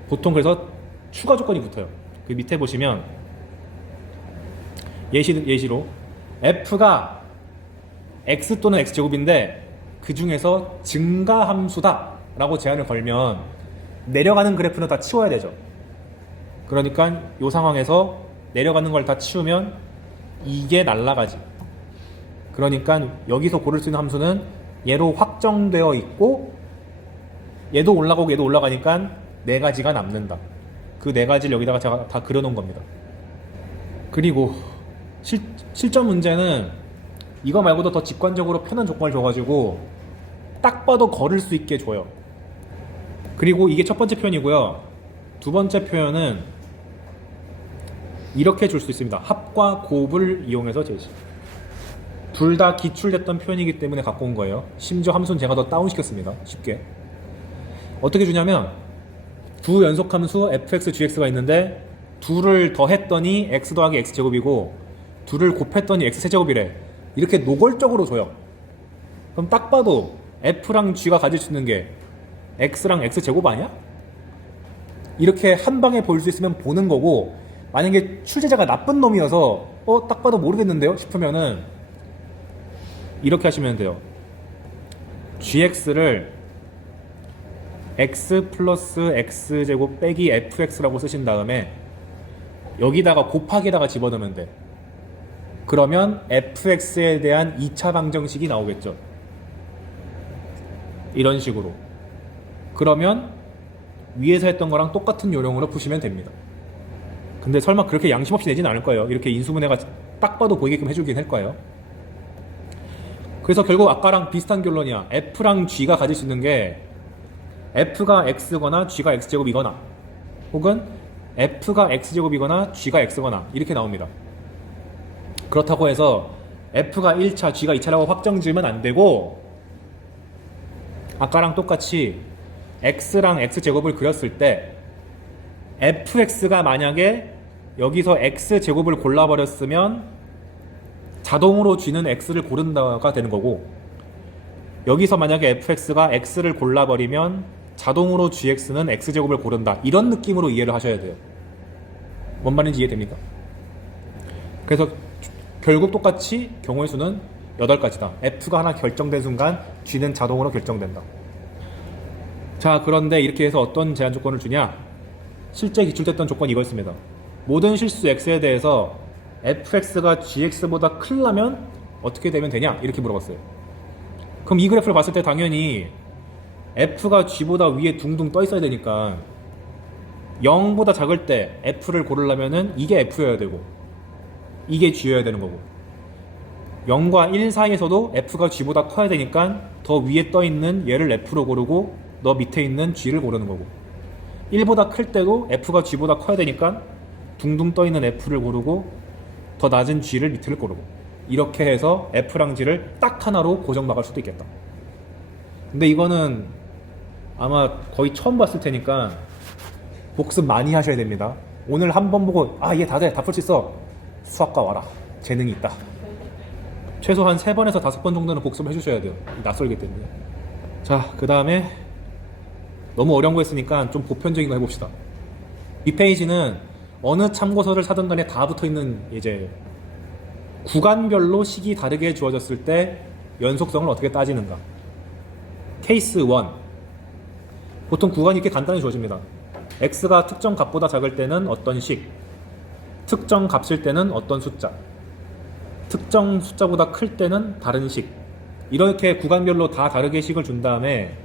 보통 그래서 추가 조건이 붙어요. 그 밑에 보시면 예시로 f가 x 또는 x제곱인데 그 중에서 증가함수다 라고 제한을 걸면 내려가는 그래프는 다 치워야 되죠. 그러니까 이 상황에서 내려가는 걸 다 치우면 이게 날라가지. 그러니까 여기서 고를 수 있는 함수는 얘로 확정되어 있고 얘도 올라가고 얘도 올라가니까 4가지가 남는다. 그 4가지를 여기다가 제가 다 그려놓은 겁니다. 그리고 실전 문제는 이거 말고도 더 직관적으로 편한 조건을 줘가지고 딱 봐도 걸을 수 있게 줘요. 그리고 이게 첫 번째 표현이고요. 두 번째 표현은 이렇게 줄 수 있습니다. 합과 곱을 이용해서 제시. 둘 다 기출됐던 표현이기 때문에 갖고 온 거예요. 심지어 함수는 제가 더 다운시켰습니다. 쉽게. 어떻게 주냐면 두 연속함수 fx, gx가 있는데 둘을 더했더니 x 더하기 x제곱이고 둘을 곱했더니 x세제곱이래. 이렇게 노골적으로 줘요. 그럼 딱 봐도 f랑 g가 가질 수 있는 게 x랑 x제곱 아니야? 이렇게 한 방에 볼 수 있으면 보는 거고 만약에 출제자가 나쁜 놈이어서 딱 봐도 모르겠는데요? 싶으면은 이렇게 하시면 돼요. gx를 x 플러스 x제곱 빼기 fx라고 쓰신 다음에 여기다가 곱하기에다가 집어넣으면 돼. 그러면 fx에 대한 2차 방정식이 나오겠죠. 이런 식으로. 그러면 위에서 했던 거랑 똑같은 요령으로 푸시면 됩니다. 근데 설마 그렇게 양심 없이 내진 않을 거예요. 이렇게 인수분해가 딱 봐도 보이게끔 해주긴 할 거예요. 그래서 결국 아까랑 비슷한 결론이야. f랑 g가 가질 수 있는 게 f가 x거나 g가 x제곱이거나 혹은 f가 x제곱이거나 g가 x거나 이렇게 나옵니다. 그렇다고 해서 f가 1차, g가 2차라고 확정 지으면 안 되고 아까랑 똑같이 x랑 x제곱을 그렸을 때 fx가 만약에 여기서 x제곱을 골라버렸으면 자동으로 g는 x를 고른다가 되는 거고 여기서 만약에 fx가 x를 골라버리면 자동으로 gx는 x제곱을 고른다. 이런 느낌으로 이해를 하셔야 돼요. 뭔 말인지 이해됩니까? 그래서 결국 똑같이 경우의 수는 8가지다. f가 하나 결정된 순간 g는 자동으로 결정된다. 자, 그런데 이렇게 해서 어떤 제한 조건을 주냐? 실제 기출됐던 조건이 이거였습니다. 모든 실수 x에 대해서 fx가 gx보다 크려면 어떻게 되면 되냐? 이렇게 물어봤어요. 그럼 이 그래프를 봤을 때 당연히 f가 g보다 위에 둥둥 떠 있어야 되니까 0보다 작을 때 f를 고르려면은 이게 f여야 되고 이게 g여야 되는 거고 0과 1 사이에서도 f가 g보다 커야 되니까 더 위에 떠 있는 얘를 f로 고르고 너 밑에 있는 g를 고르는 거고 1보다 클 때도 f가 g보다 커야 되니까 둥둥 떠 있는 f를 고르고 더 낮은 g를 밑을 고르고 이렇게 해서 f랑 g를 딱 하나로 고정 막을 수도 있겠다. 근데 이거는 아마 거의 처음 봤을 테니까 복습 많이 하셔야 됩니다. 오늘 한 번 보고 얘 다 돼, 다 풀 수 있어. 수학과 와라. 재능이 있다. 최소한 3번에서 5번 정도는 복습을 해주셔야 돼요. 낯설기 때문에. 자, 그 다음에 너무 어려운 거 했으니까 좀 보편적인 거 해봅시다. 이 페이지는 어느 참고서를 사든 간에 다 붙어있는 이제 구간별로 식이 다르게 주어졌을 때 연속성을 어떻게 따지는가. 케이스 1. 보통 구간이 이렇게 간단히 주어집니다. x가 특정 값보다 작을 때는 어떤 식, 특정 값일 때는 어떤 숫자, 특정 숫자보다 클 때는 다른 식, 이렇게 구간별로 다 다르게 식을 준 다음에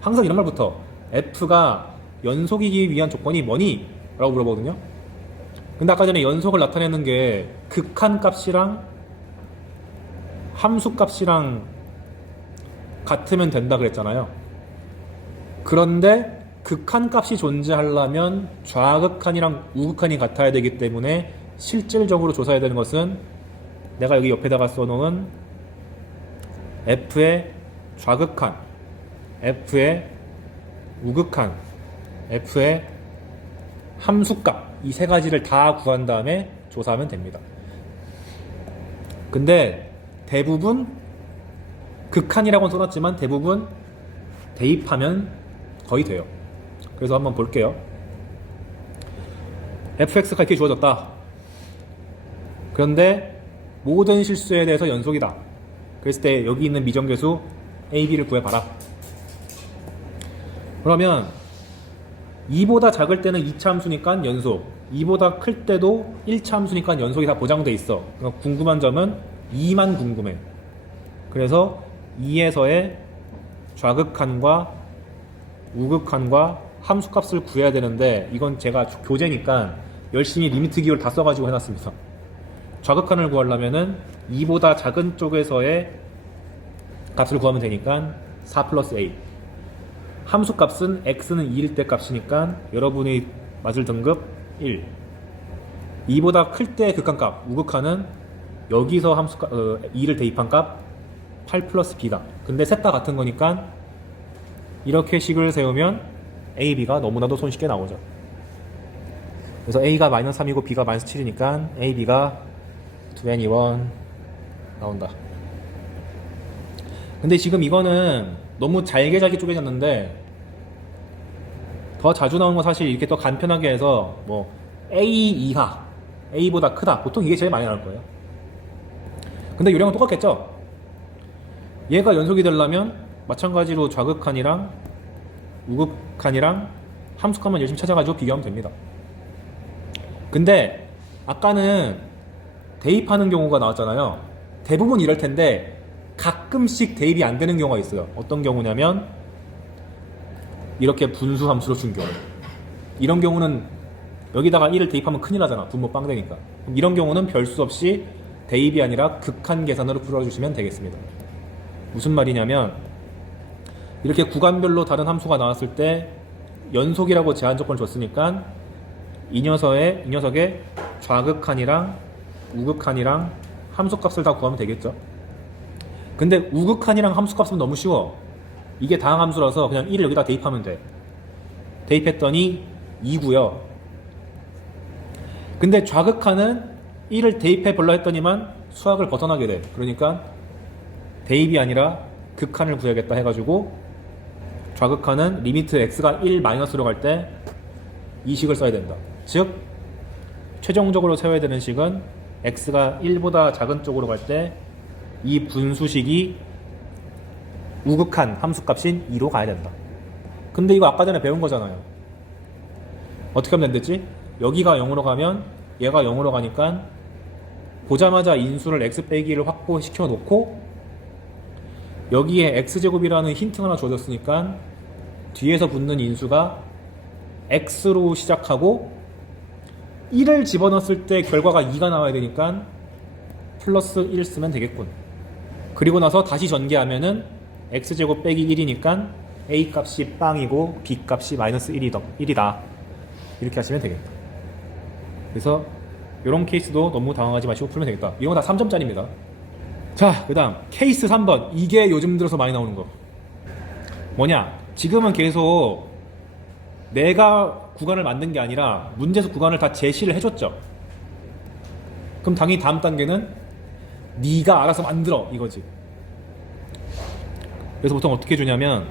항상 이런 말부터 f가 연속이기 위한 조건이 뭐니? 라고 물어보거든요. 근데 아까 전에 연속을 나타내는 게 극한값이랑 함수값이랑 같으면 된다 그랬잖아요. 그런데 극한값이 존재하려면 좌극한이랑 우극한이 같아야 되기 때문에 실질적으로 조사해야 되는 것은 내가 여기 옆에다가 써놓은 f의 좌극한, f의 우극한, f의 함수값, 이 세 가지를 다 구한 다음에 조사하면 됩니다. 근데 대부분 극한이라고는 써놨지만 대부분 대입하면 거의 돼요. 그래서 한번 볼게요. fx가 이렇게 주어졌다. 그런데 모든 실수에 대해서 연속이다. 그랬을 때 여기 있는 미정계수 ab를 구해봐라. 그러면 2보다 작을 때는 2차 함수니까 연속, 2보다 클 때도 1차 함수니까 연속이 다 보장돼 있어. 그러니까 궁금한 점은 2만 궁금해. 그래서 2에서의 좌극한과 우극한과 함수값을 구해야 되는데 이건 제가 교재니까 열심히 리미트 기호를 다 써가지고 해놨습니다. 좌극한을 구하려면은 2보다 작은 쪽에서의 값을 구하면 되니까 4 플러스 a. 함수값은 x는 2일 때 값이니까 여러분이 맞을 등급 1. 2보다 클 때 극한값, 우극한은 여기서 함수값 2를 대입한 값 8 플러스 b다. 근데 셋 다 같은 거니까 이렇게 식을 세우면 a, b가 너무나도 손쉽게 나오죠. 그래서 a가 마이너스 3이고 b가 마이너스 7이니까 a, b가 21 나온다. 근데 지금 이거는 너무 잘게 쪼개졌는데 더 자주 나오는 건 사실 이렇게 더 간편하게 해서 뭐 a 이하, a보다 크다, 보통 이게 제일 많이 나올 거예요. 근데 요령은 똑같겠죠? 얘가 연속이 되려면 마찬가지로 좌극한이랑 우극한이랑 함수값만 열심히 찾아가지고 비교하면 됩니다. 근데 아까는 대입하는 경우가 나왔잖아요. 대부분 이럴 텐데 가끔씩 대입이 안 되는 경우가 있어요. 어떤 경우냐면 이렇게 분수 함수로 준 경우. 이런 경우는 여기다가 1을 대입하면 큰일 나잖아. 분모 빵 되니까. 이런 경우는 별 수 없이 대입이 아니라 극한 계산으로 풀어주시면 되겠습니다. 무슨 말이냐면 이렇게 구간별로 다른 함수가 나왔을 때 연속이라고 제한 조건을 줬으니까 이 녀석의 좌극한이랑 우극한이랑 함수값을 다 구하면 되겠죠. 근데 우극한이랑 함수값은 너무 쉬워. 이게 다항함수라서 그냥 1을 여기다 대입하면 돼. 대입했더니 2고요. 근데 좌극한은 1을 대입해 볼라 했더니만 수학을 벗어나게 돼. 그러니까 대입이 아니라 극한을 구해야겠다 해가지고 좌극한은 리미트 x가 1 마이너스로 갈 때 이 식을 써야 된다. 즉 최종적으로 세워야 되는 식은 x가 1보다 작은 쪽으로 갈 때 이 분수식이 우극한 함수값인 2로 가야 된다. 근데 이거 아까 전에 배운 거잖아요. 어떻게 하면 된댔지? 여기가 0으로 가면 얘가 0으로 가니까 보자마자 인수를 x 빼기를 확보시켜 놓고 여기에 x제곱이라는 힌트 하나 줘줬으니까 뒤에서 붙는 인수가 x로 시작하고 1을 집어넣었을 때 결과가 2가 나와야 되니까 플러스 1 쓰면 되겠군. 그리고 나서 다시 전개하면은 x제곱 빼기 1이니까 a 값이 빵이고 b 값이 마이너스 1이다. 이렇게 하시면 되겠다. 그래서 이런 케이스도 너무 당황하지 마시고 풀면 되겠다. 이건 다 3점짜리입니다. 자, 그 다음 케이스 3번. 이게 요즘 들어서 많이 나오는 거 뭐냐, 지금은 계속 내가 구간을 만든 게 아니라 문제에서 구간을 다 제시를 해줬죠. 그럼 당연히 다음 단계는 네가 알아서 만들어 이거지. 그래서 보통 어떻게 주냐면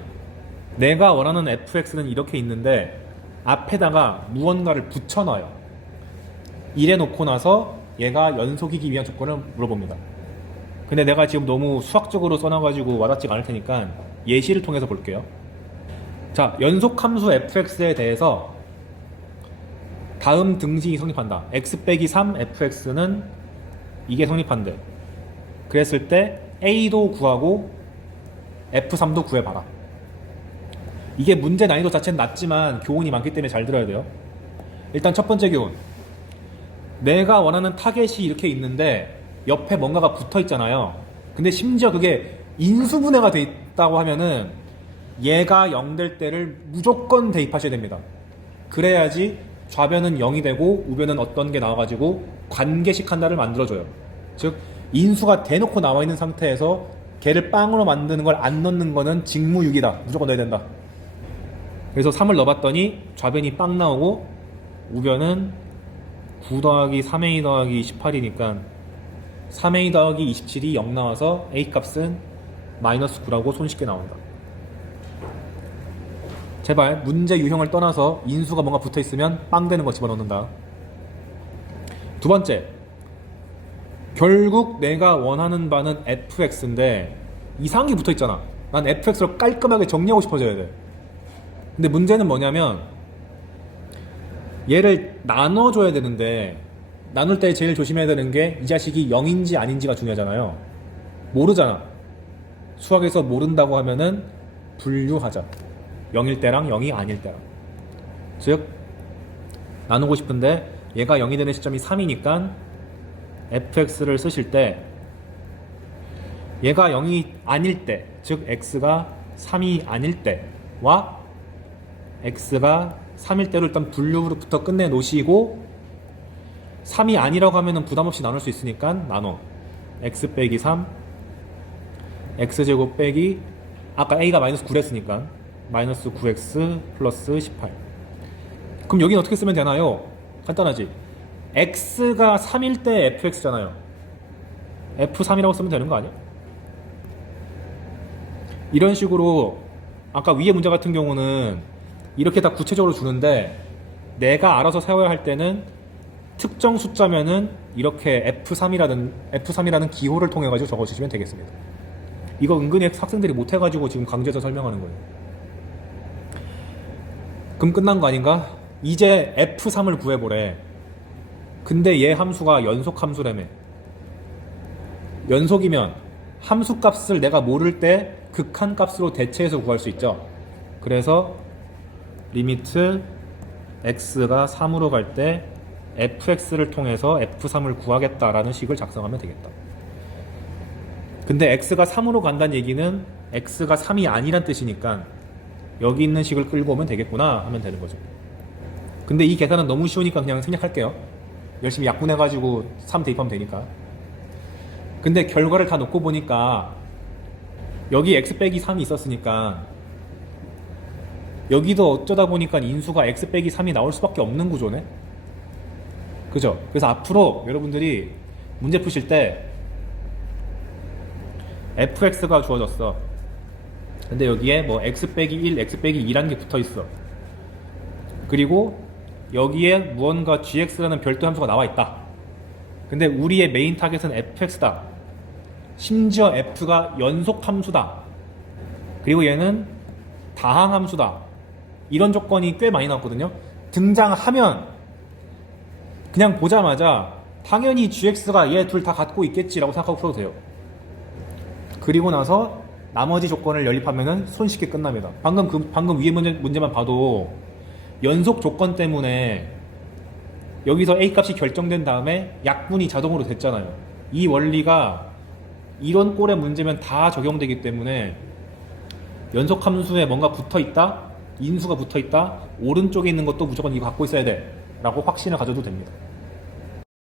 내가 원하는 fx는 이렇게 있는데 앞에다가 무언가를 붙여넣어요. 이래 놓고 나서 얘가 연속이기 위한 조건을 물어봅니다. 근데 내가 지금 너무 수학적으로 써놔가지고 와닿지가 않을 테니까 예시를 통해서 볼게요. 자, 연속함수 fx에 대해서 다음 등식이 성립한다. x 빼기 3 fx는 이게 성립한대. 그랬을 때 a도 구하고 f3도 구해봐라. 이게 문제 난이도 자체는 낮지만 교훈이 많기 때문에 잘 들어야 돼요. 일단 첫 번째 교훈. 내가 원하는 타겟이 이렇게 있는데 옆에 뭔가가 붙어 있잖아요. 근데 심지어 그게 인수분해가 돼 있다고 하면은 얘가 0 될 때를 무조건 대입하셔야 됩니다. 그래야지 좌변은 0이 되고 우변은 어떤 게 나와가지고 관계식 한다를 만들어줘요. 즉 인수가 대놓고 나와 있는 상태에서 걔를 빵으로 만드는 걸 안 넣는 거는 직무유기다. 무조건 넣어야 된다. 그래서 3을 넣어봤더니 좌변이 빵 나오고 우변은 9 더하기 3a 더하기 18이니까 3a 더하기 27이 0 나와서 a 값은 마이너스 9라고 손쉽게 나온다. 제발 문제 유형을 떠나서 인수가 뭔가 붙어있으면 빵 되는 거 집어넣는다. 두 번째, 결국 내가 원하는 바는 fx인데 이상한 게 붙어있잖아. 난 fx를 깔끔하게 정리하고 싶어져야 돼. 근데 문제는 뭐냐면 얘를 나눠줘야 되는데 나눌 때 제일 조심해야 되는 게 이 자식이 0인지 아닌지가 중요하잖아요. 모르잖아. 수학에서 모른다고 하면은 분류하자. 0일 때랑 0이 아닐 때랑. 즉 나누고 싶은데 얘가 0이 되는 시점이 3이니까 fx를 쓰실 때 얘가 0이 아닐 때, 즉 x가 3이 아닐 때와 x가 3일 때로 일단 분류부터 끝내 놓으시고 3이 아니라고 하면은 부담없이 나눌 수 있으니까 나눠. x 빼기 3 x제곱 빼기 아까 a가 마이너스 9랬으니까 마이너스 9x 플러스 18. 그럼 여기는 어떻게 쓰면 되나요? 간단하지. x가 3일 때 fx잖아요. f3이라고 쓰면 되는 거 아니야? 이런 식으로 아까 위의 문제 같은 경우는 이렇게 다 구체적으로 주는데 내가 알아서 세워야 할 때는 특정 숫자면은 이렇게 F3이라는 기호를 통해 가지고 적어주시면 되겠습니다. 이거 은근히 학생들이 못해가지고 지금 강제해서 설명하는 거예요. 그럼 끝난 거 아닌가? 이제 F3을 구해보래. 근데 얘 함수가 연속 함수라며. 연속이면 함수 값을 내가 모를 때 극한 값으로 대체해서 구할 수 있죠. 그래서 리미트 x가 3으로 갈 때 fx를 통해서 f3을 구하겠다라는 식을 작성하면 되겠다. 근데 x가 3으로 간다는 얘기는 x가 3이 아니란 뜻이니까 여기 있는 식을 끌고 오면 되겠구나 하면 되는 거죠. 근데 이 계산은 너무 쉬우니까 그냥 생략할게요. 열심히 약분해가지고 3 대입하면 되니까. 근데 결과를 다 놓고 보니까 여기 x 빼기 3이 있었으니까 여기도 어쩌다 보니까 인수가 x 빼기 3이 나올 수밖에 없는 구조네. 그죠? 그래서 앞으로 여러분들이 문제 푸실 때 fx가 주어졌어. 근데 여기에 뭐 x 빼기 1, x 빼기 2라는 게 붙어 있어. 그리고 여기에 무언가 gx라는 별도 함수가 나와 있다. 근데 우리의 메인 타겟은 fx다. 심지어 f가 연속 함수다. 그리고 얘는 다항 함수다. 이런 조건이 꽤 많이 나왔거든요. 등장하면 그냥 보자마자 당연히 gx가 얘 둘 다 갖고 있겠지라고 생각하고 풀어도 돼요. 그리고 나서 나머지 조건을 연립하면은 손쉽게 끝납니다. 방금 위에 문제만 봐도 연속 조건 때문에 여기서 a 값이 결정된 다음에 약분이 자동으로 됐잖아요. 이 원리가 이런 꼴의 문제면 다 적용되기 때문에 연속 함수에 뭔가 붙어있다, 인수가 붙어있다, 오른쪽에 있는 것도 무조건 이거 갖고 있어야 돼 라고 확신을 가져도 됩니다.